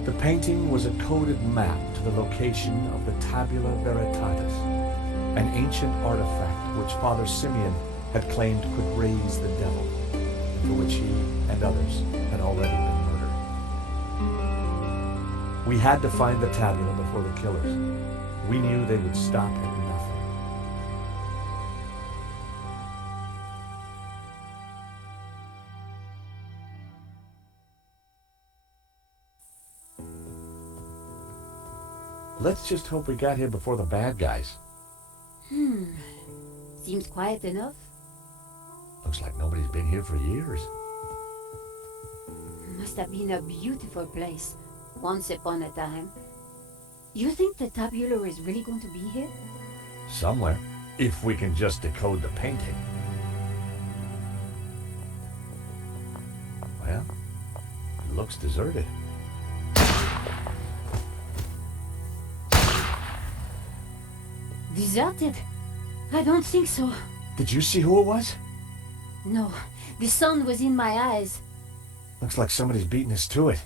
The painting was a coded map to the location of the Tabula Veritatis, an ancient artifact which Father Simeon had claimed could raise the devil, and for which he and others had already been murdered. We had to find the tabula before the killers. We knew they would stop at nothing. Let's just hope we got here before the bad guys. Seems quiet enough. Looks like nobody's been here for years. Must have been a beautiful place once upon a time. You think the tabula is really going to be here? Somewhere. If we can just decode the painting. Well, it looks deserted. Deserted? I don't think so. Did you see who it was? No, the sun was in my eyes. Looks like somebody's beating us to it.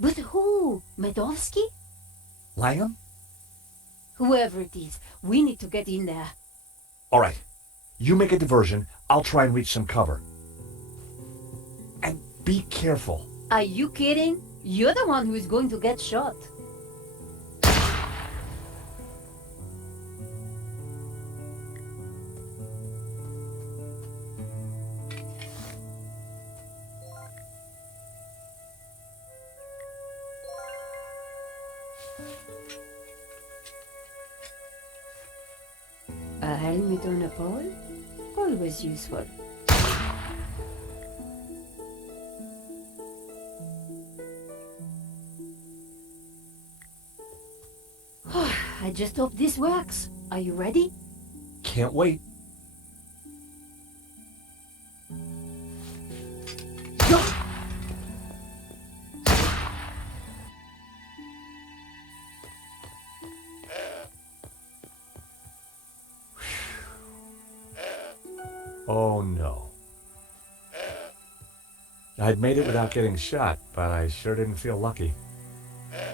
But who? Medovsky? Langham? Whoever it is, we need to get in there. All right. You make a diversion. I'll try and reach some cover. And be careful. Are you kidding? You're the one who is going to get shot. A helmet on a pole? Always useful. I just hope this works. Are you ready? Can't wait. Oh no. I'd made it without getting shot, but I sure didn't feel lucky.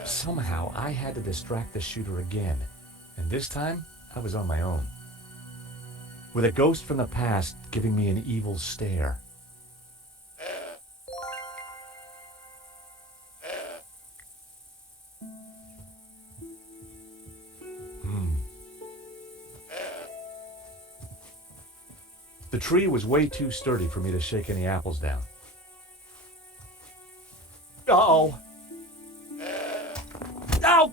Somehow I had to distract the shooter again, and this time I was on my own. With a ghost from the past giving me an evil stare. The tree was way too sturdy for me to shake any apples down. Uh-oh! Ouch!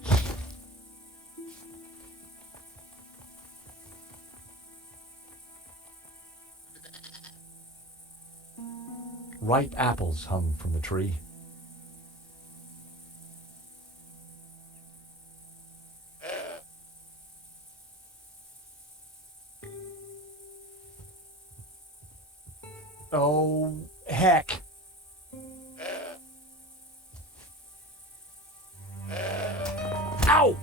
ripe apples hung from the tree. Oh, heck. Ow!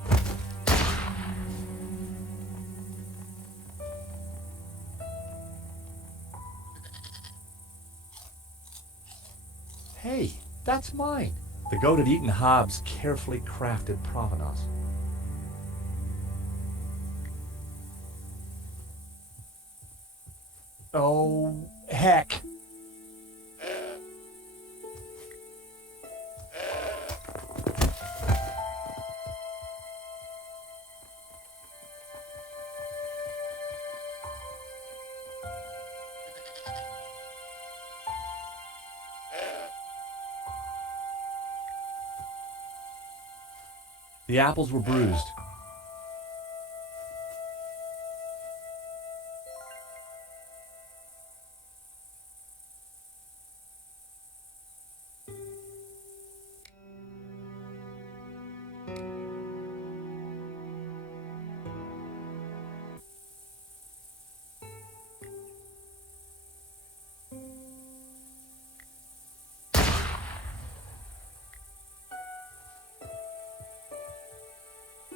Hey, that's mine. The goat had eaten Hobbs' carefully crafted provenance. Oh, heck. The apples were bruised.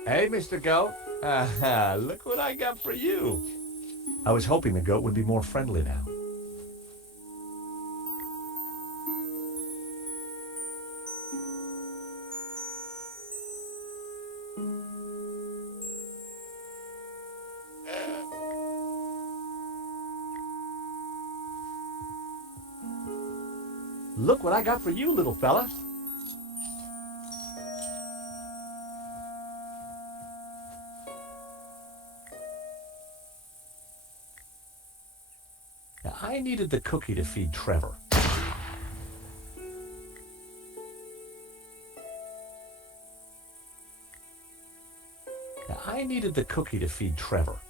Hey, Mr. Goat. Look what I got for you. I was hoping the goat would be more friendly now. Look what I got for you, little fella. Now, I needed the cookie to feed Trevor. I needed the cookie to feed Trevor.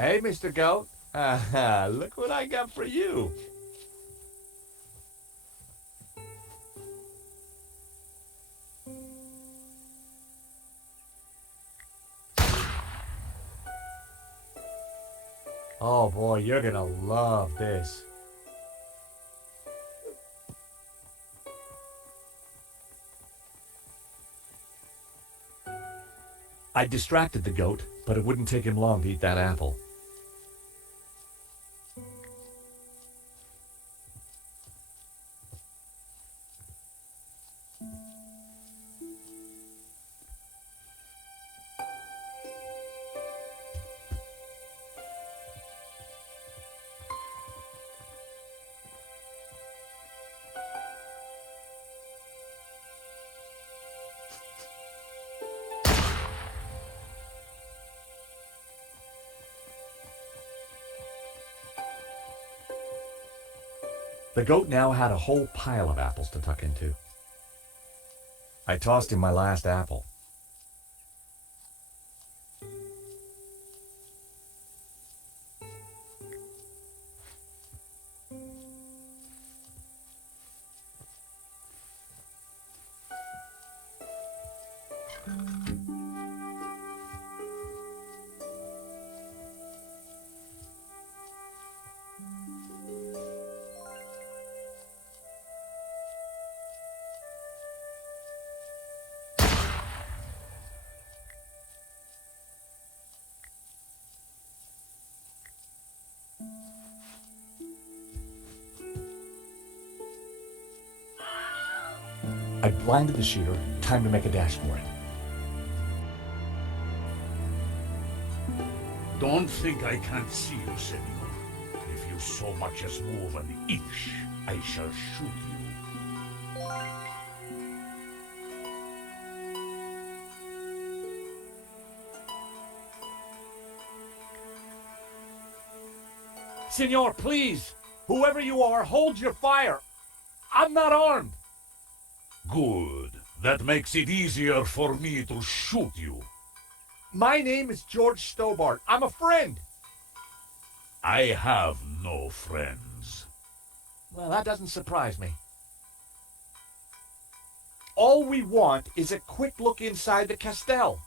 Hey, Mr. Goat. Look what I got for you. Oh boy, you're gonna love this. I distracted the goat, but it wouldn't take him long to eat that apple. The goat now had a whole pile of apples to tuck into. I tossed him my last apple. I blinded the shooter. Time to make a dash for it. Don't think I can't see you, senor. If you so much as move an inch, I shall shoot you. Senor, please! Whoever you are, hold your fire! I'm not armed! Good. That makes it easier for me to shoot you. My name is George Stobart. I'm a friend. I have no friends. Well, that doesn't surprise me. All we want is a quick look inside the Castel.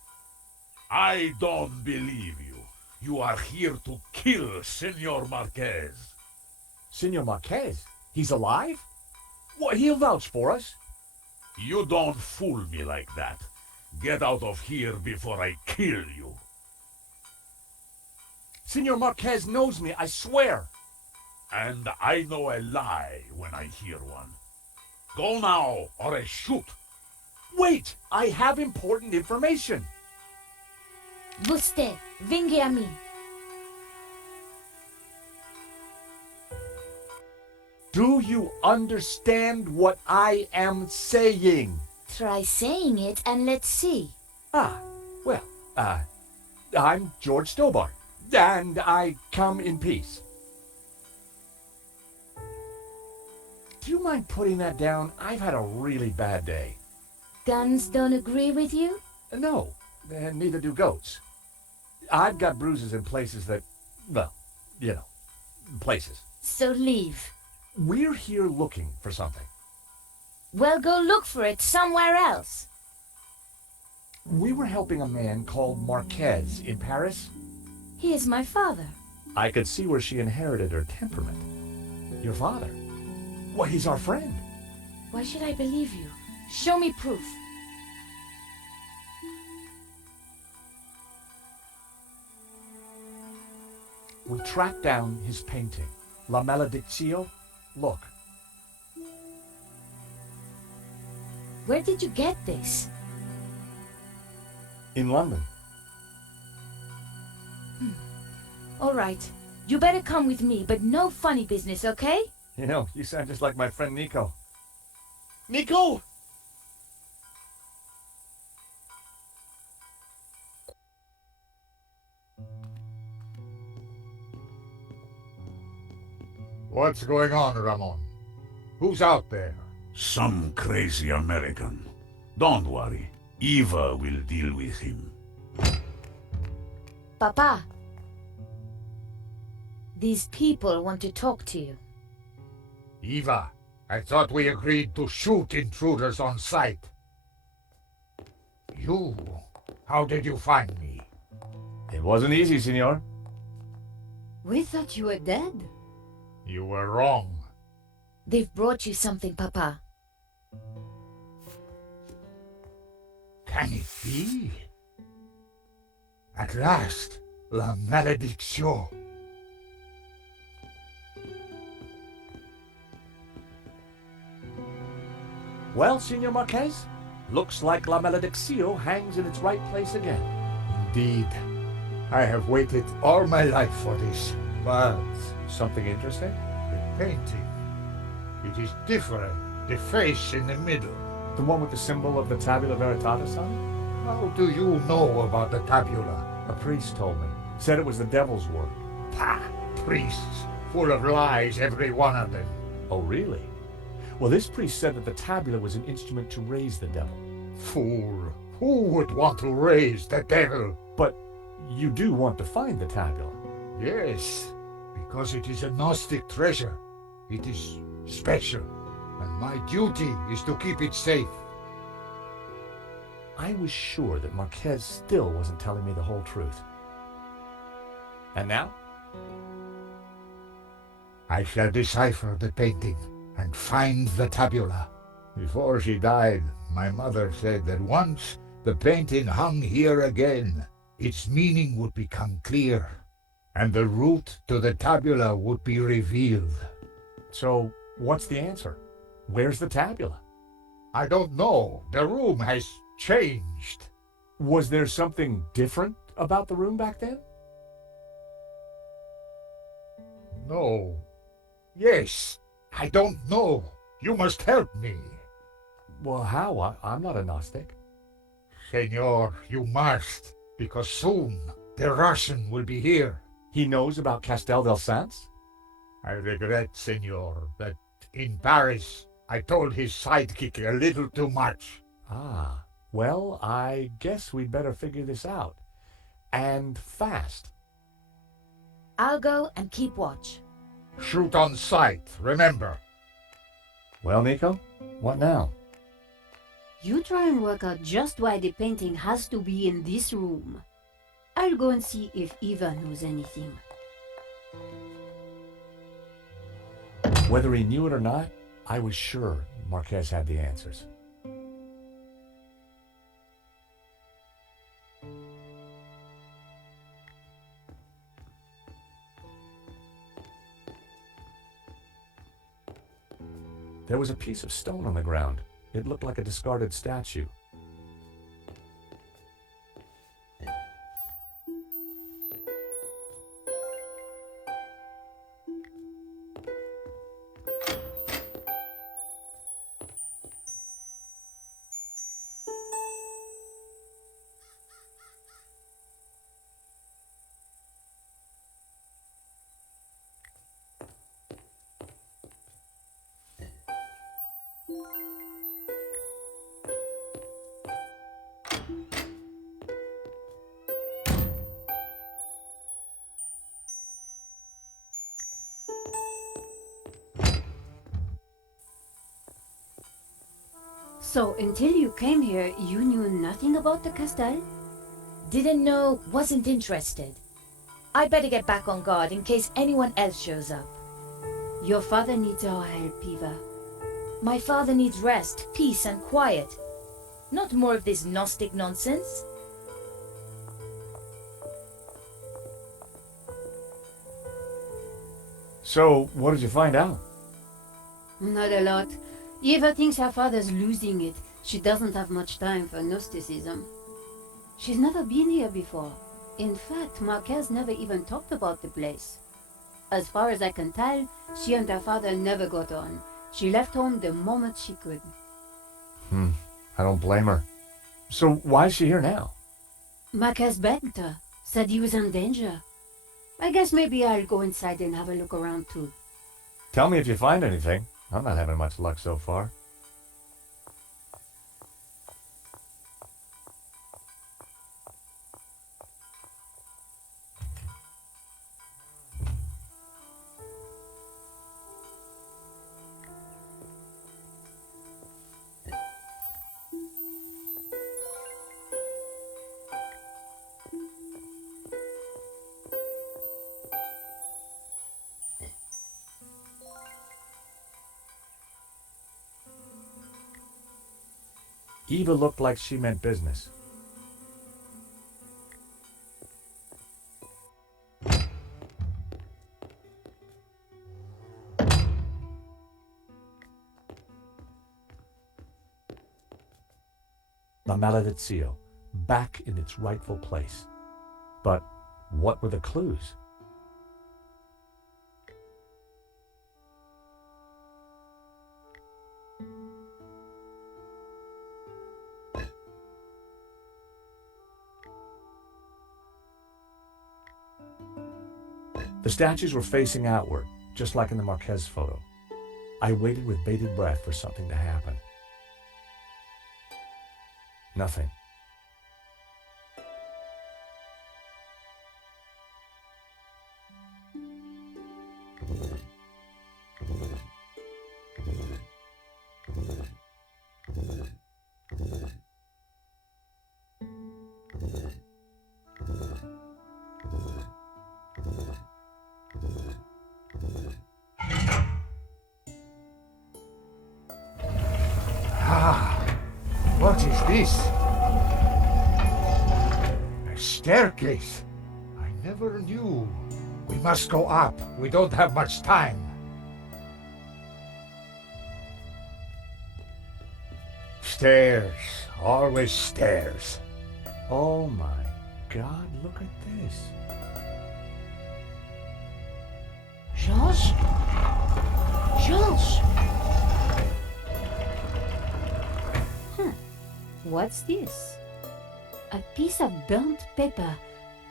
I don't believe you. You are here to kill Senor Marquez. Senor Marquez? He's alive? What, he'll vouch for us. You don't fool me like that. Get out of here before I kill you. Senor Marquez knows me, I swear. And I know a lie when I hear one. Go now, or I shoot. Wait! I have important information. Vostè, venghi a mí. Do you understand what I am saying? Try saying it and let's see. Well, I'm George Stobart, and I come in peace. Do you mind putting that down? I've had a really bad day. Guns don't agree with you? No, and neither do goats. I've got bruises in places that, well, you know, places. So leave. We're here looking for something. Well, go look for it somewhere else. We were helping a man called Marquez in Paris. He is my father. I could see where she inherited her temperament. Your father? Well, he's our friend. Why should I believe you? Show me proof. We tracked down his painting, La Maledictio. Look. Where did you get this? In London. All right. You better come with me, but no funny business, okay? You know, you sound just like my friend Nico. Nico! What's going on, Ramon? Who's out there? Some crazy American. Don't worry. Eva will deal with him. Papa. These people want to talk to you. Eva, I thought we agreed to shoot intruders on sight. You? How did you find me? It wasn't easy, senor. We thought you were dead. You were wrong. They've brought you something, Papa. Can it be? At last, La Maledictio. Well, Senor Marquez, looks like La Maledictio hangs in its right place again. Indeed. I have waited all my life for this. But something interesting? The painting. It is different. The face in the middle. The one with the symbol of the Tabula Veritatis on it? How do you know about the tabula? A priest told me. Said it was the devil's work. Pah! Priests. Full of lies, every one of them. Oh, really? Well, this priest said that the tabula was an instrument to raise the devil. Fool. Who would want to raise the devil? But you do want to find the tabula. Yes, because it is a Gnostic treasure. It is special, and my duty is to keep it safe. I was sure that Marquez still wasn't telling me the whole truth. And now? I shall decipher the painting and find the tabula. Before she died, my mother said that once the painting hung here again, its meaning would become clear, and the route to the tabula would be revealed. So, what's the answer? Where's the tabula? I don't know. The room has changed. Was there something different about the room back then? No. Yes. I don't know. You must help me. Well, how? I'm not a Gnostic. Senor, you must, because soon the Russian will be here. He knows about Castel del Sans? I regret, senor, that in Paris I told his sidekick a little too much. Ah, well, I guess we'd better figure this out. And fast. I'll go and keep watch. Shoot on sight, remember. Well, Nico, what now? You try and work out just why the painting has to be in this room. I'll go and see if Eva knows anything. Whether he knew it or not, I was sure Marquez had the answers. There was a piece of stone on the ground. It looked like a discarded statue. So, until you came here, you knew nothing about the castle? Didn't know, wasn't interested. I better get back on guard in case anyone else shows up. Your father needs our help, Eva. My father needs rest, peace, and quiet. Not more of this Gnostic nonsense. So, what did you find out? Not a lot. Eva thinks her father's losing it. She doesn't have much time for Gnosticism. She's never been here before. In fact, Marquez never even talked about the place. As far as I can tell, she and her father never got on. She left home the moment she could. I don't blame her. So why is she here now? Marquez begged her, said he was in danger. I guess maybe I'll go inside and have a look around too. Tell me if you find anything. I'm not having much luck so far. Eva looked like she meant business. La Maledizio, back in its rightful place. But what were the clues? The statues were facing outward, just like in the Marquez photo. I waited with bated breath for something to happen. Nothing. What is this? A staircase. I never knew. We must go up. We don't have much time. Stairs. Always stairs. Oh my God, look at this. Georges? Georges! What's this? A piece of burnt paper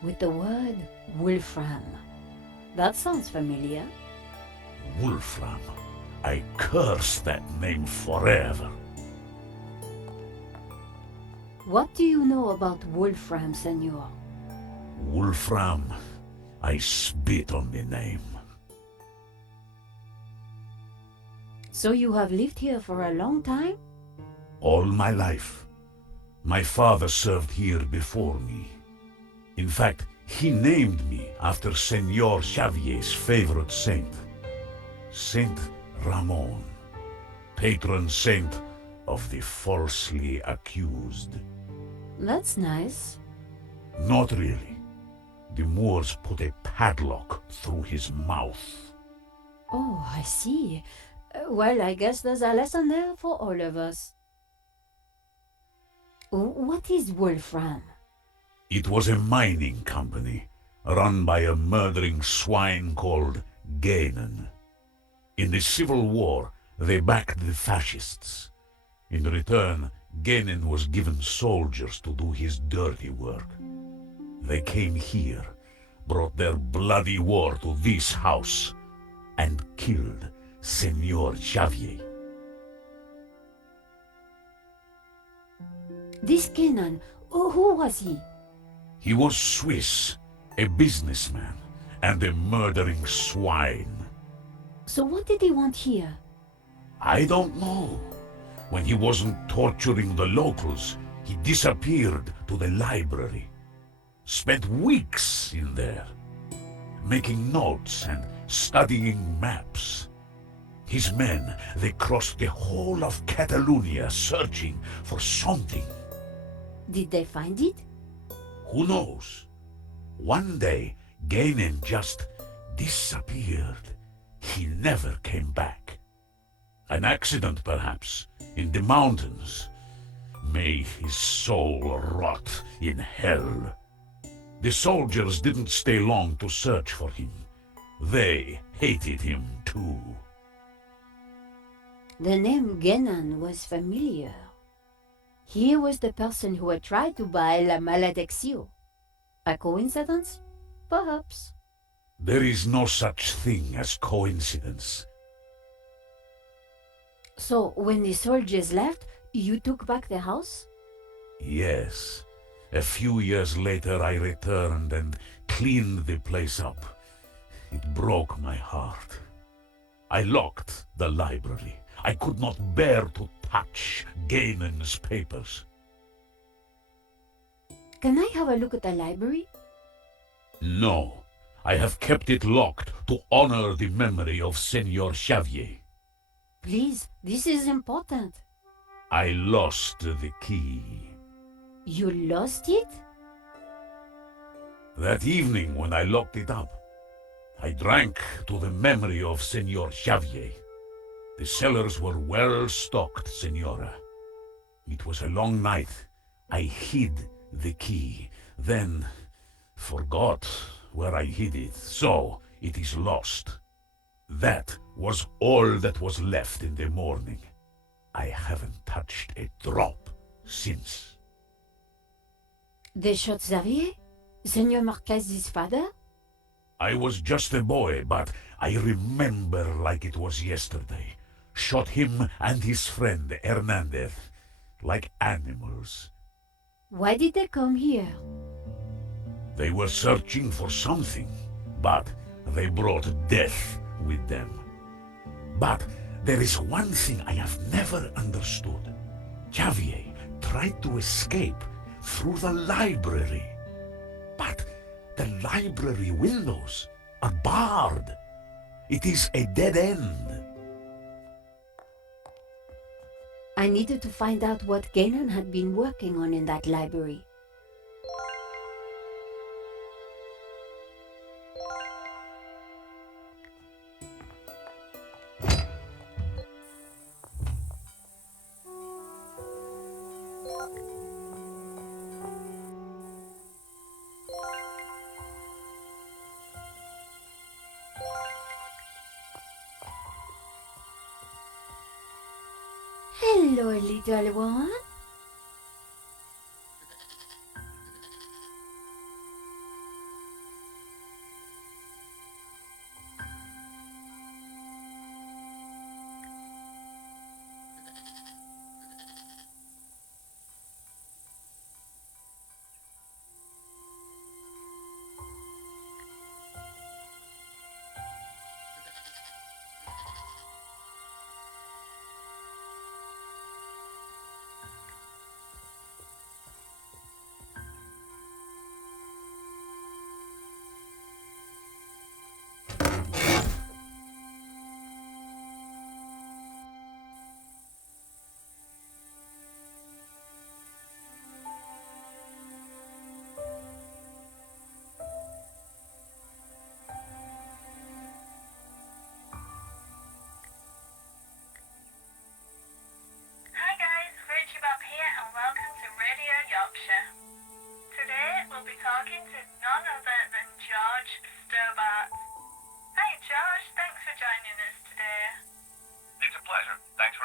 with the word Wolfram. That sounds familiar. Wolfram. I curse that name forever. What do you know about Wolfram, senor? Wolfram. I spit on the name. So you have lived here for a long time? All my life. My father served here before me. In fact, he named me after Senor Xavier's favorite saint, Saint Ramon, patron saint of the falsely accused. That's nice. Not really. The Moors put a padlock through his mouth. Oh, I see. Well, I guess there's a lesson there for all of us. What is Wolfram? It was a mining company, run by a murdering swine called Ganon. In the Civil War, they backed the fascists. In return, Ganon was given soldiers to do his dirty work. They came here, brought their bloody war to this house, and killed Senor Xavier. This Kenan, who was he? He was Swiss, a businessman, and a murdering swine. So what did he want here? I don't know. When he wasn't torturing the locals, he disappeared to the library. Spent weeks in there, making notes and studying maps. His men, they crossed the whole of Catalonia searching for something. Did they find it? Who knows? One day, Ganon just disappeared. He never came back. An accident, perhaps, in the mountains. May his soul rot in hell. The soldiers didn't stay long to search for him. They hated him too. The name Genan was familiar. He was the person who had tried to buy La Malediccio. A coincidence? Perhaps. There is no such thing as coincidence. So, when the soldiers left, you took back the house? Yes. A few years later I returned and cleaned the place up. It broke my heart. I locked the library. I could not bear to touch Ganon's papers. Can I have a look at the library? No. I have kept it locked to honor the memory of Senor Xavier. Please, this is important. I lost the key. You lost it? That evening when I locked it up, I drank to the memory of Senor Xavier. The cellars were well stocked, Senora. It was a long night. I hid the key, then forgot where I hid it, so it is lost. That was all that was left in the morning. I haven't touched a drop since. They shot Xavier? Senor Marquez's father? I was just a boy, but I remember like it was yesterday. Shot him and his friend Hernandez, like animals. Why did they come here? They were searching for something, but they brought death with them. But there is one thing I have never understood. Xavier tried to escape through the library. But the library windows are barred. It is a dead end. I needed to find out what Ganon had been working on in that library. Hello, little one.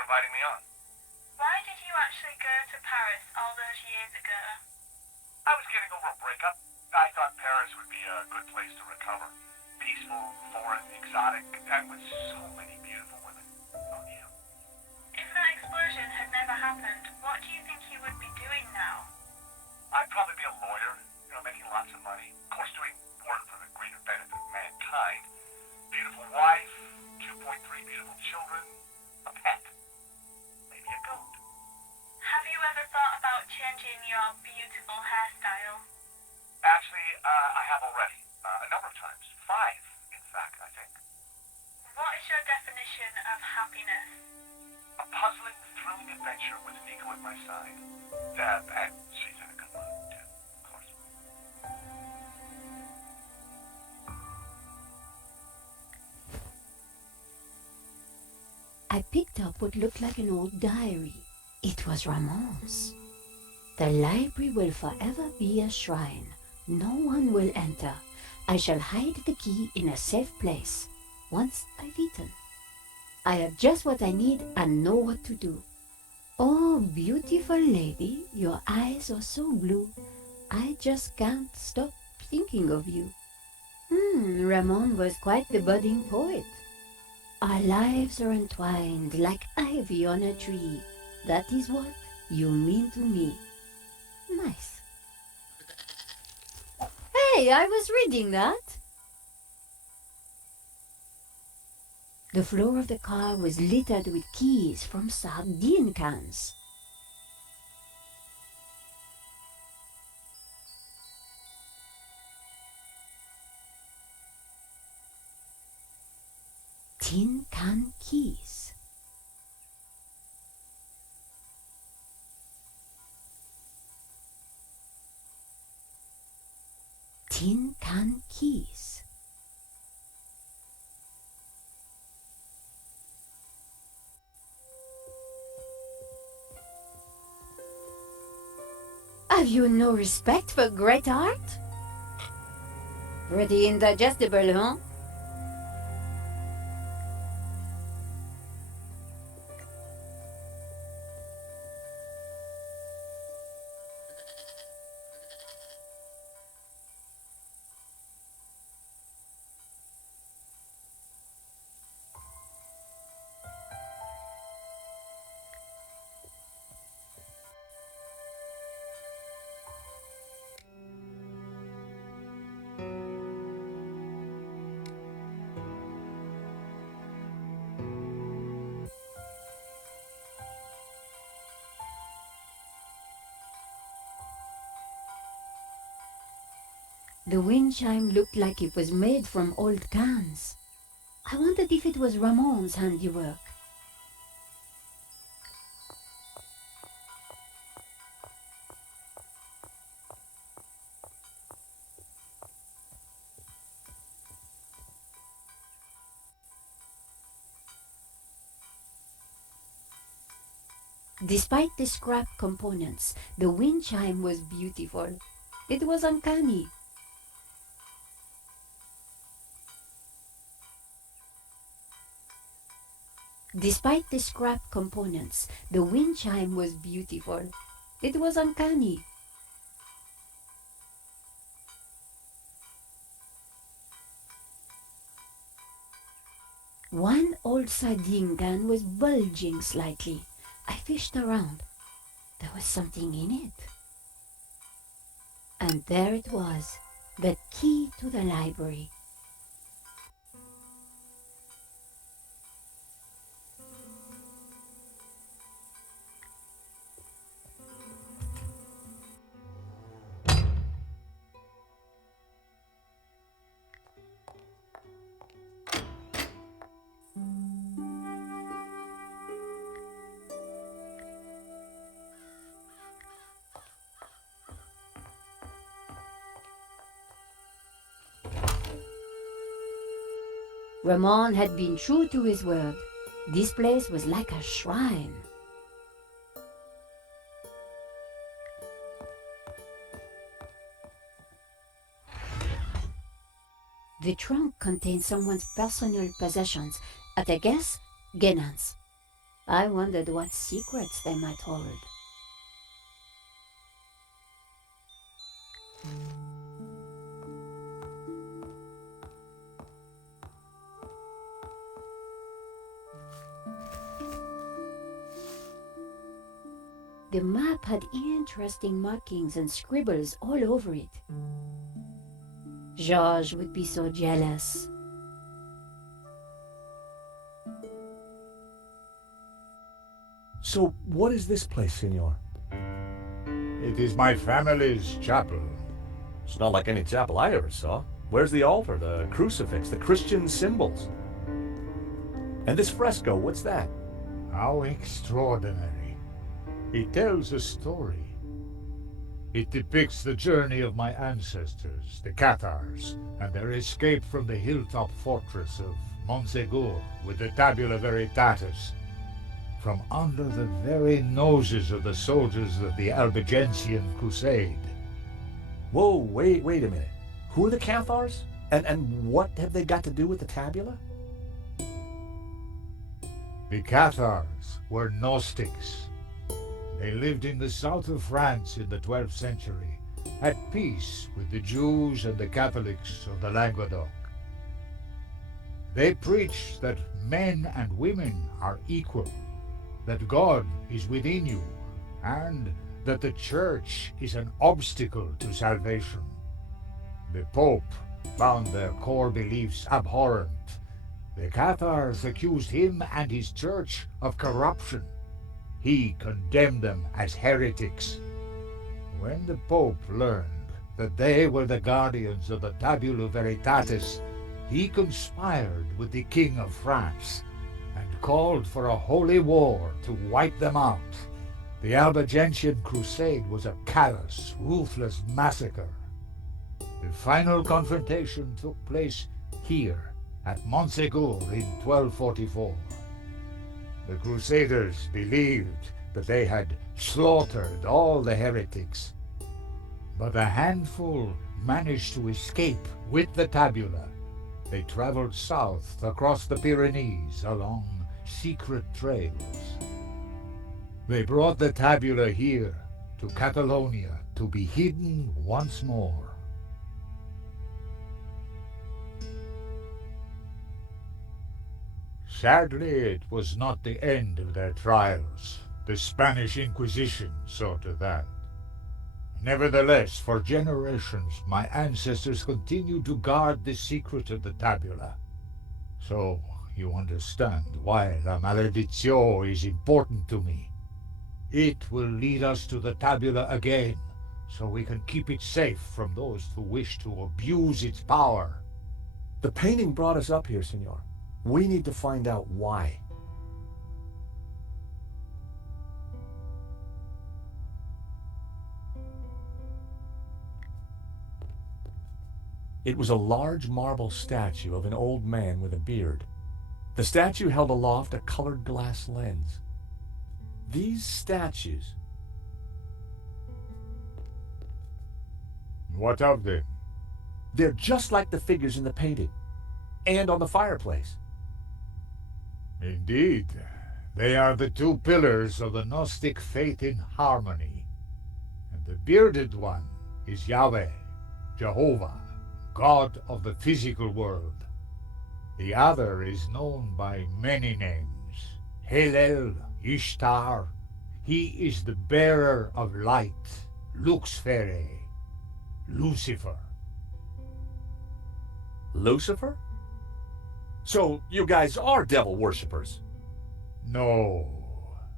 inviting me on. Why did you actually go to Paris all those years ago? I was getting over a breakup. I thought Paris would be a good place to recover. Peaceful, foreign, exotic, and with so many beautiful women. Oh, you. If that explosion had never happened, what do you think you would be doing now? I'd probably be a lawyer, making lots of money. Of course, doing work for the greater benefit of mankind. Beautiful wife, 2.3 beautiful children, a pet, maybe a goat. Have you ever thought about changing your beautiful hairstyle? Actually, I have already. A number of times. 5, in fact, I think. What is your definition of happiness? A puzzling, thrilling adventure with Nico at my side. And she's in a good mood, too, of course. I picked up what looked like an old diary. It was Ramon's. The library will forever be a shrine. No one will enter. I shall hide the key in a safe place. Once I've eaten. I have just what I need and know what to do. Oh, beautiful lady, your eyes are so blue. I just can't stop thinking of you. Ramon was quite the budding poet. Our lives are entwined like ivy on a tree. That is what you mean to me. Nice. Hey, I was reading that. The floor of the car was littered with keys from sardine cans. Tin can keys. Tin can keys. Have you no respect for great art? Pretty indigestible, huh? The wind chime looked like it was made from old cans. I wondered if it was Ramon's handiwork. Despite the scrap components, the wind chime was beautiful. It was uncanny. Despite the scrap components, the wind chime was beautiful. It was uncanny. One old sardine can was bulging slightly. I fished around. There was something in it. And there it was, the key to the library. Ramon had been true to his word. This place was like a shrine. The trunk contained someone's personal possessions, at a guess, Genan's. I wondered what secrets they might hold. The map had interesting markings and scribbles all over it. Georges would be so jealous. So, what is this place, senor? It is my family's chapel. It's not like any chapel I ever saw. Where's the altar, the crucifix, the Christian symbols? And this fresco, what's that? How extraordinary. It tells a story. It depicts the journey of my ancestors, the Cathars, and their escape from the hilltop fortress of Montségur with the Tabula Veritatis, from under the very noses of the soldiers of the Albigensian Crusade. Whoa, wait a minute. Who are the Cathars? And what have they got to do with the tabula? The Cathars were Gnostics. They lived in the south of France in the 12th century, at peace with the Jews and the Catholics of the Languedoc. They preach that men and women are equal, that God is within you, and that the Church is an obstacle to salvation. The Pope found their core beliefs abhorrent. The Cathars accused him and his Church of corruption. He condemned them as heretics. When the Pope learned that they were the guardians of the Tabula Veritatis, he conspired with the King of France and called for a holy war to wipe them out. The Albigensian Crusade was a callous, ruthless massacre. The final confrontation took place here at Montségur in 1244. The Crusaders believed that they had slaughtered all the heretics, but a handful managed to escape with the tabula. They traveled south across the Pyrenees along secret trails. They brought the tabula here to Catalonia to be hidden once more. Sadly, it was not the end of their trials. The Spanish Inquisition saw to that. Nevertheless, for generations, my ancestors continued to guard the secret of the tabula. So, you understand why La Maledictio is important to me. It will lead us to the tabula again, so we can keep it safe from those who wish to abuse its power. The painting brought us up here, senor. We need to find out why. It was a large marble statue of an old man with a beard. The statue held aloft a colored glass lens. These statues... What of them? They're just like the figures in the painting, and on the fireplace. Indeed, they are the two pillars of the Gnostic faith in harmony. And the bearded one is Yahweh, Jehovah, God of the physical world. The other is known by many names. Hillel, Ishtar. He is the bearer of light, Luxfere, Lucifer. Lucifer? So you guys are devil worshippers? No.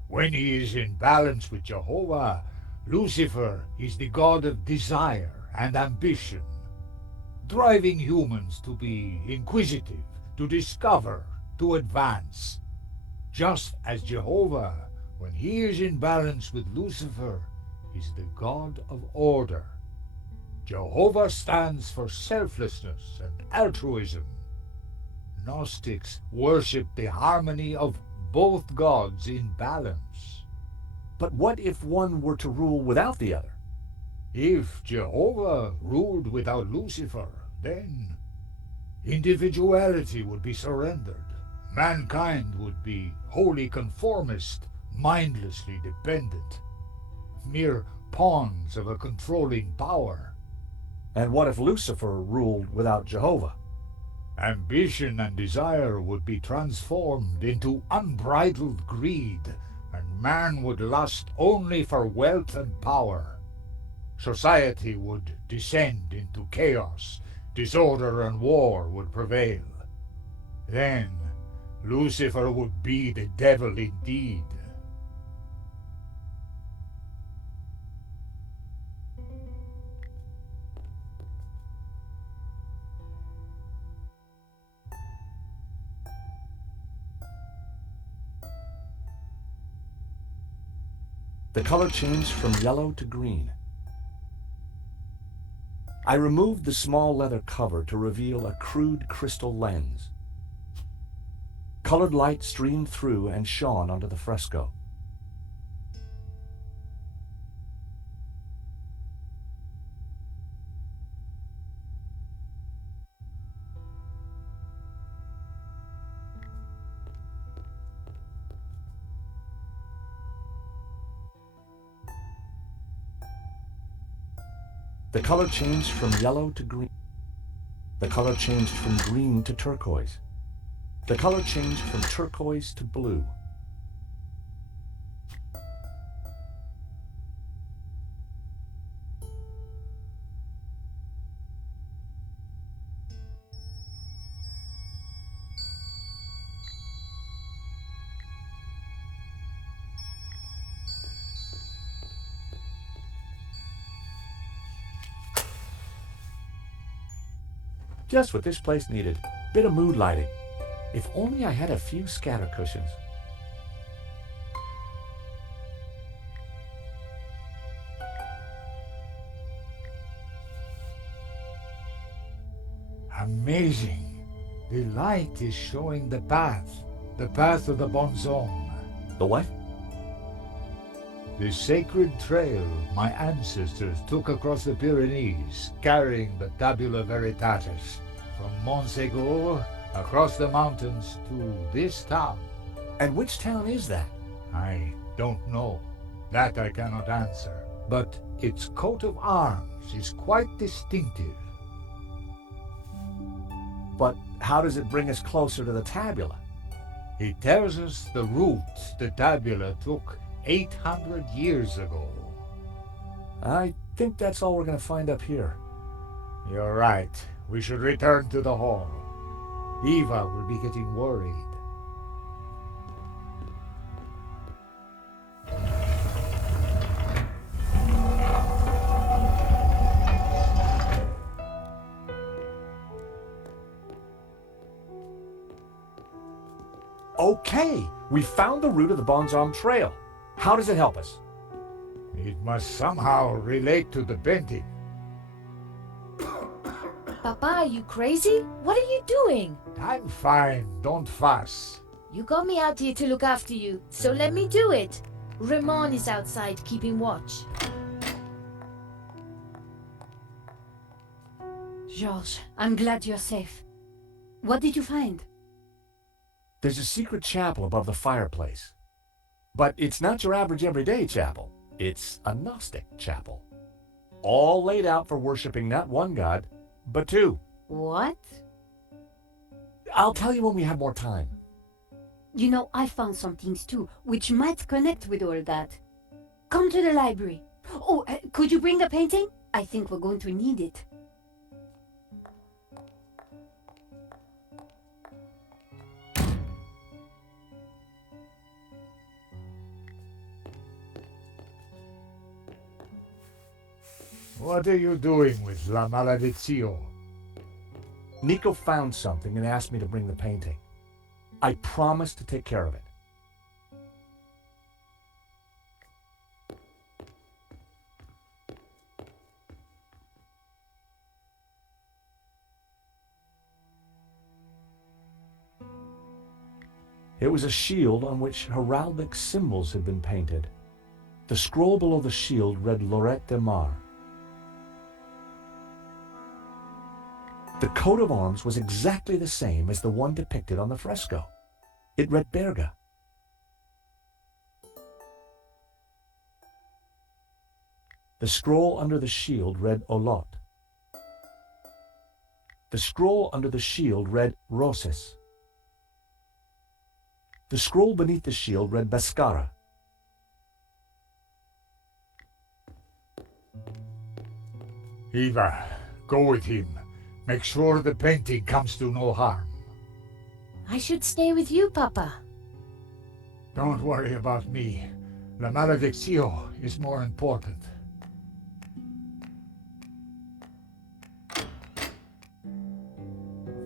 When he is in balance with Jehovah, Lucifer is the god of desire and ambition, driving humans to be inquisitive, to discover, to advance. Just as Jehovah, when he is in balance with Lucifer, is the god of order. Jehovah stands for selflessness and altruism. Gnostics worship the harmony of both gods in balance. But what if one were to rule without the other? If Jehovah ruled without Lucifer, then individuality would be surrendered, Mankind would be wholly conformist, mindlessly dependent. Mere pawns of a controlling power. And what if Lucifer ruled without Jehovah? Ambition and desire would be transformed into unbridled greed, and man would lust only for wealth and power. Society would descend into chaos, disorder and war would prevail. Then Lucifer would be the devil indeed. The color changed from yellow to green. I removed the small leather cover to reveal a crude crystal lens. Colored light streamed through and shone onto the fresco. The color changed from yellow to green. The color changed from green to turquoise. The color changed from turquoise to blue. Just what this place needed. Bit of mood lighting. If only I had a few scatter cushions. Amazing. The light is showing the path of the bonzone. The what? The sacred trail my ancestors took across the Pyrenees, carrying the Tabula Veritatis, from Montségur across the mountains to this town. And which town is that? I don't know. That I cannot answer. But its coat of arms is quite distinctive. But how does it bring us closer to the tabula? It tells us the route the tabula took 800 years ago. I think that's all we're going to find up here. You're right. We should return to the hall. Eva will be getting worried. Okay, we found the route of the Bonzom Trail. How does it help us? It must somehow relate to the painting. Papa, are you crazy? What are you doing? I'm fine, don't fuss. You got me out here to look after you, so let me do it. Ramon is outside keeping watch. Georges, I'm glad you're safe. What did you find? There's a secret chapel above the fireplace. But it's not your average everyday chapel. It's a Gnostic chapel. All laid out for worshiping not one god, but two. What? I'll tell you when we have more time. You know, I found some things too, which might connect with all that. Come to the library. Oh, could you bring the painting? I think we're going to need it. What are you doing with La Maledizio? Nico found something and asked me to bring the painting. I promised to take care of it. It was a shield on which heraldic symbols had been painted. The scroll below the shield read Lorette de Mar. The coat of arms was exactly the same as the one depicted on the fresco. It read Berga. The scroll under the shield read Olot. The scroll under the shield read Roses. The scroll beneath the shield read Beskara. Eva, go with him. Make sure the painting comes to no harm. I should stay with you, Papa. Don't worry about me. La Maledictio is more important.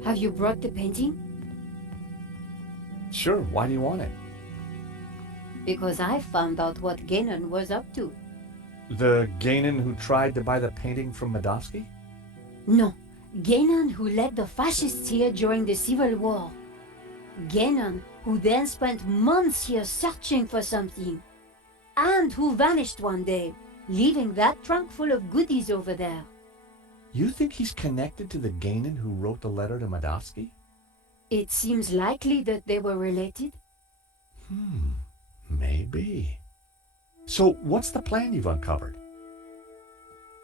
Have you brought the painting? Sure, why do you want it? Because I found out what Ganon was up to. The Ganon who tried to buy the painting from Medovsky? No, Ganon who led the fascists here during the Civil War. Ganon who then spent months here searching for something. And who vanished one day, leaving that trunk full of goodies over there. You think he's connected to the Ganon who wrote the letter to Medovsky? It seems likely that they were related. Maybe. So what's the plan you've uncovered?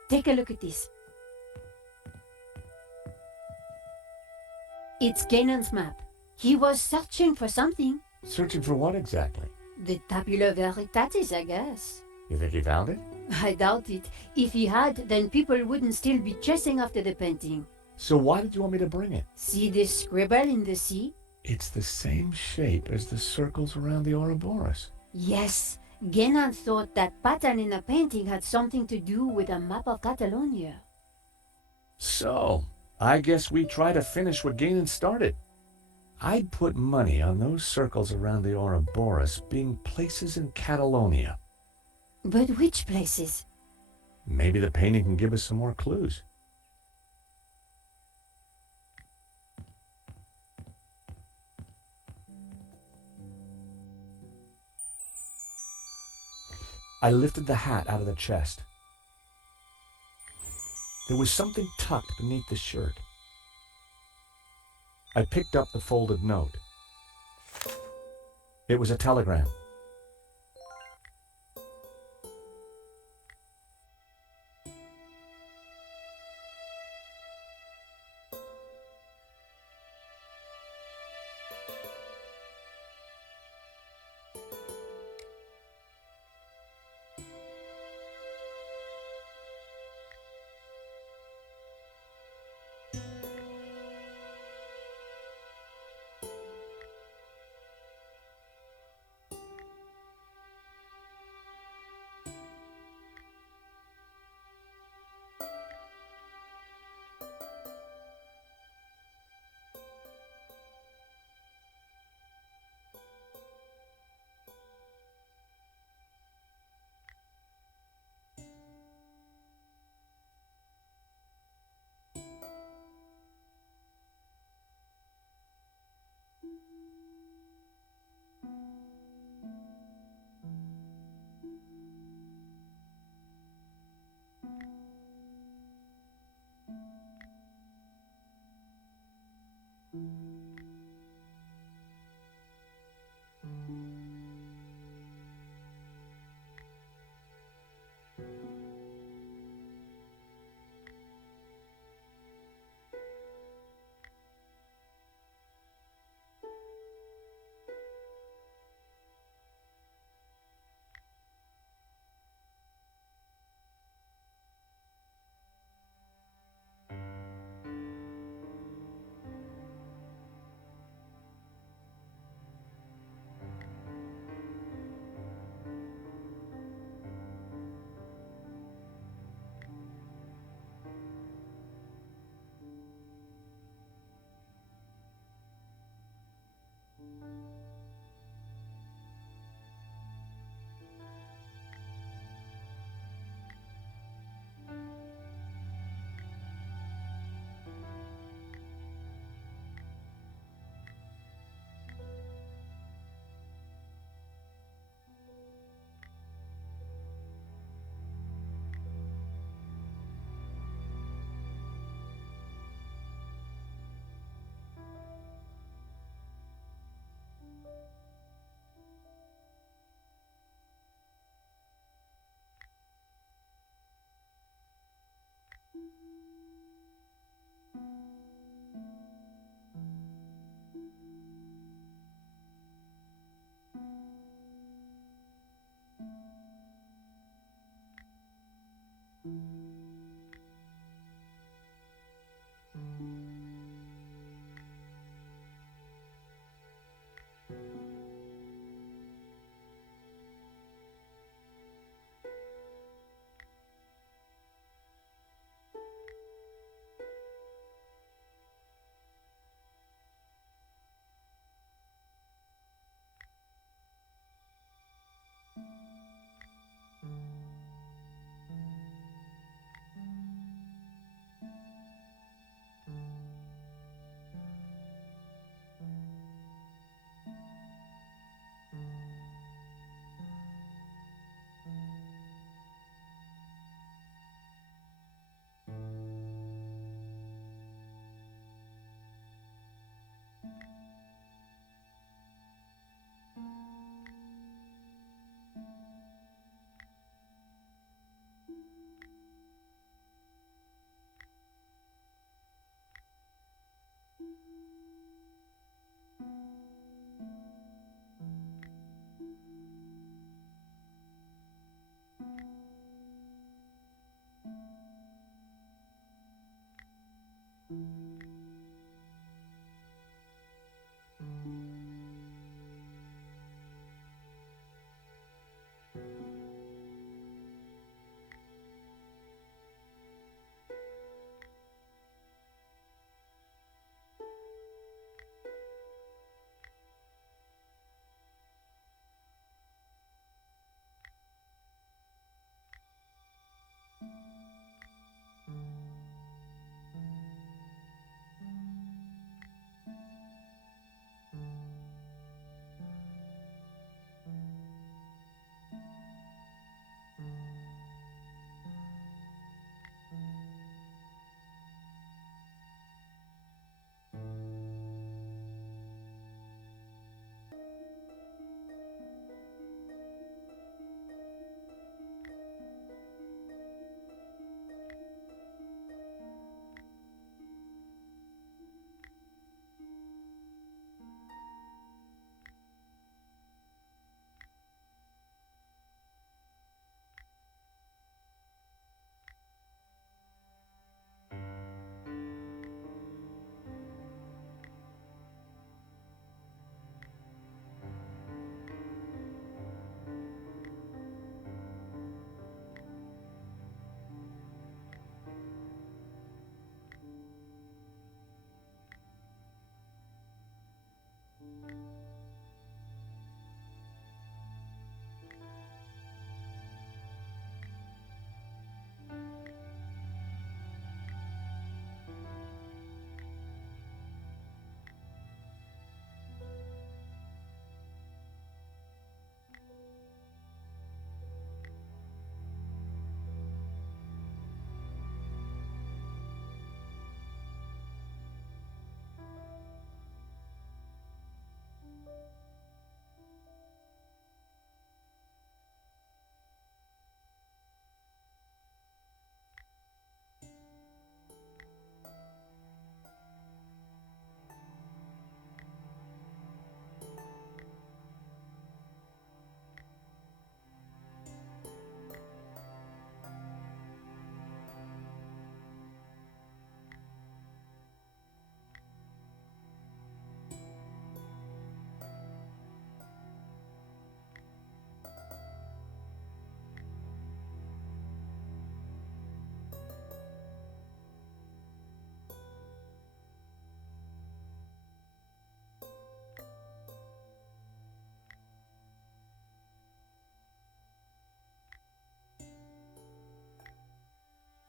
Take a look at this. It's Ganon's map. He was searching for something. Searching for what exactly? The Tabula Veritatis, I guess. You think he found it? I doubt it. If he had, then people wouldn't still be chasing after the painting. So why did you want me to bring it? See this scribble in the sea? It's the same shape as the circles around the Ouroboros. Yes. Ganon thought that pattern in the painting had something to do with a map of Catalonia. So, I guess we try to finish what Ganon started. I'd put money on those circles around the Ouroboros being places in Catalonia. But which places? Maybe the painting can give us some more clues. I lifted the hat out of the chest. There was something tucked beneath the shirt. I picked up the folded note. It was a telegram.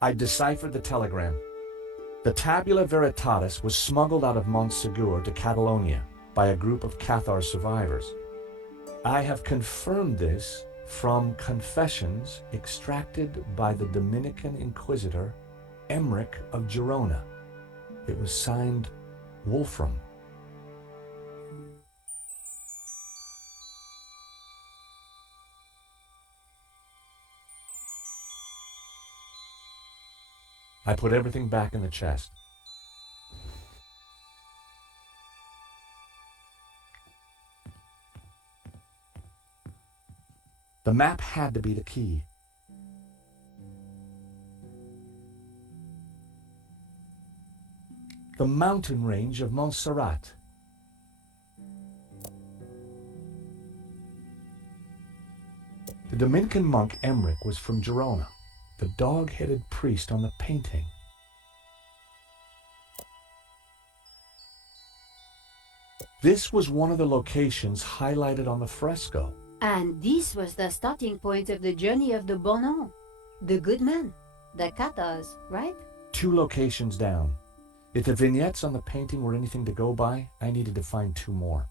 I deciphered the telegram. The Tabula Veritatis was smuggled out of Montsegur to Catalonia by a group of Cathar survivors. I have confirmed this from confessions extracted by the Dominican Inquisitor Emmerich of Girona. It was signed Wolfram. I put everything back in the chest. The map had to be the key. The mountain range of Montserrat. The Dominican monk Emmerich was from Girona, the dog-headed priest on the painting. This was one of the locations highlighted on the fresco. And this was the starting point of the journey of the Bonan, the good man, the Cathars, right? 2 locations down. If the vignettes on the painting were anything to go by, I needed to find 2 more.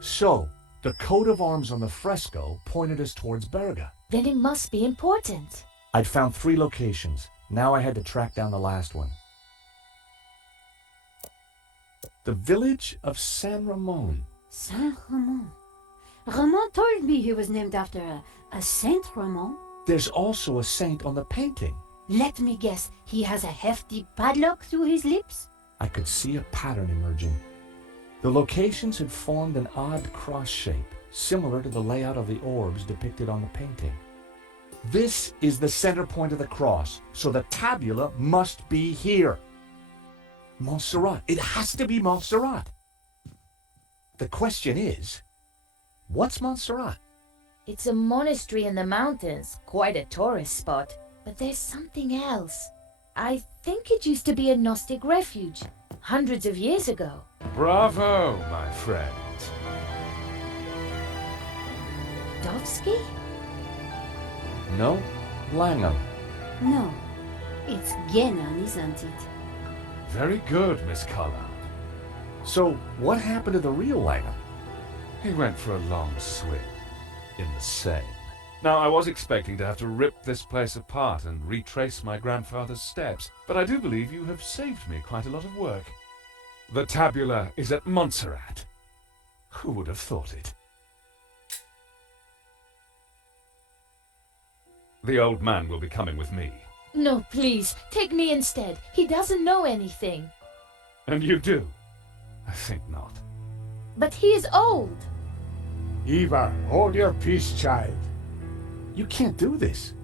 So, the coat of arms on the fresco pointed us towards Berga. Then it must be important. I'd found 3 locations. Now I had to track down the last one. The village of San Ramon. Saint Ramon. Ramon told me he was named after a Saint Ramon. There's also a saint on the painting. Let me guess, he has a hefty padlock through his lips? I could see a pattern emerging. The locations had formed an odd cross shape, similar to the layout of the orbs depicted on the painting. This is the center point of the cross, so the tabula must be here. Montserrat. It has to be Montserrat. The question is, what's Montserrat? It's a monastery in the mountains, quite a tourist spot. But there's something else. I think it used to be a Gnostic refuge, hundreds of years ago. Bravo, my friend. Dovsky? No, Langham. No, it's Genan, isn't it? Very good, Miss Collard. So, what happened to the real Langham? He went for a long swim in the Seine. Now, I was expecting to have to rip this place apart and retrace my grandfather's steps, but I do believe you have saved me quite a lot of work. The tabula is at Montserrat. Who would have thought it? The old man will be coming with me. No, please, take me instead. He doesn't know anything. And you do? I think not. But he is old. Eva, hold your peace, child. You can't do this.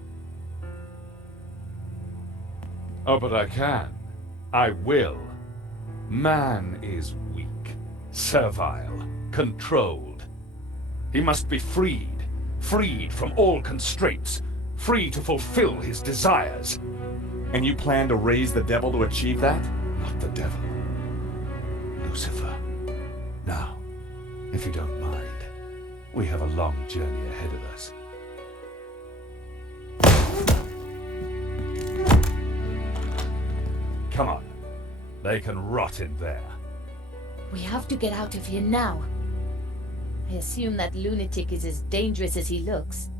Oh, but I can. I will. Man is weak, servile, controlled. He must be freed from all constraints, free to fulfill his desires. And you plan to raise the devil to achieve that? Not the devil. Lucifer. Now, if you don't mind, we have a long journey ahead of us. Come on. They can rot in there. We have to get out of here now. I assume that lunatic is as dangerous as he looks.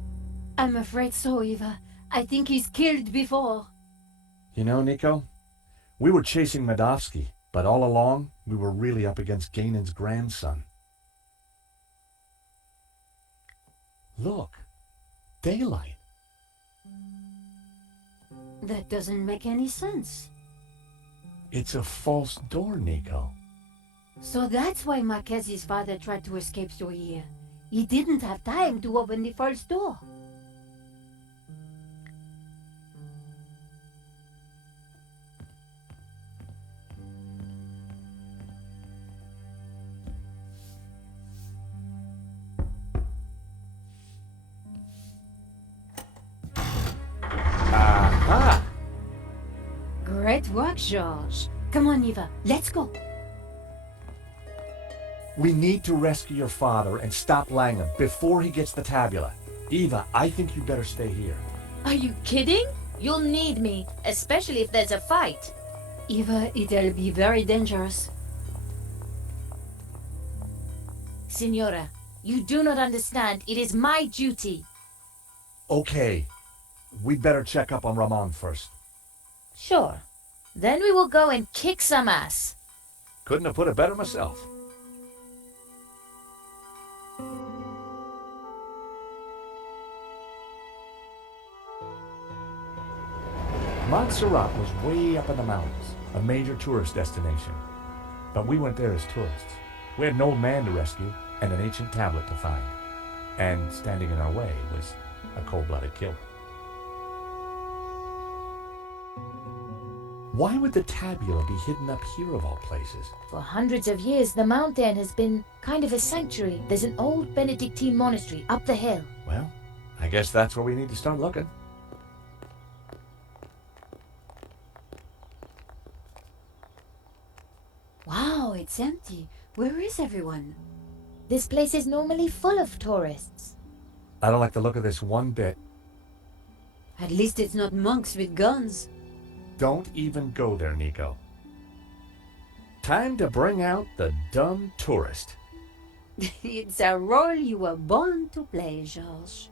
I'm afraid so, Eva. I think he's killed before. You know, Nico, we were chasing Medovsky, but all along, we were really up against Ganon's grandson. Look, daylight. That doesn't make any sense. It's a false door, Nico. So that's why Marquez's father tried to escape through here. He didn't have time to open the false door. Aha! Great work, George. Come on, Eva, let's go. We need to rescue your father and stop Langham before he gets the tabula. Eva, I think you better stay here. Are you kidding? You'll need me, especially if there's a fight. Eva, it'll be very dangerous. Signora, you do not understand. It is my duty. Okay. We'd better check up on Ramon first. Sure. Then we will go and kick some ass. Couldn't have put it better myself. Montserrat was way up in the mountains, a major tourist destination. But we went there as tourists. We had an old man to rescue and an ancient tablet to find. And standing in our way was a cold-blooded killer. Why would the tabula be hidden up here of all places? For hundreds of years, the mountain has been kind of a sanctuary. There's an old Benedictine monastery up the hill. Well, I guess that's where we need to start looking. Wow, it's empty. Where is everyone? This place is normally full of tourists. I don't like the look of this one bit. At least it's not monks with guns. Don't even go there, Nico. Time to bring out the dumb tourist. It's a role you were born to play, George.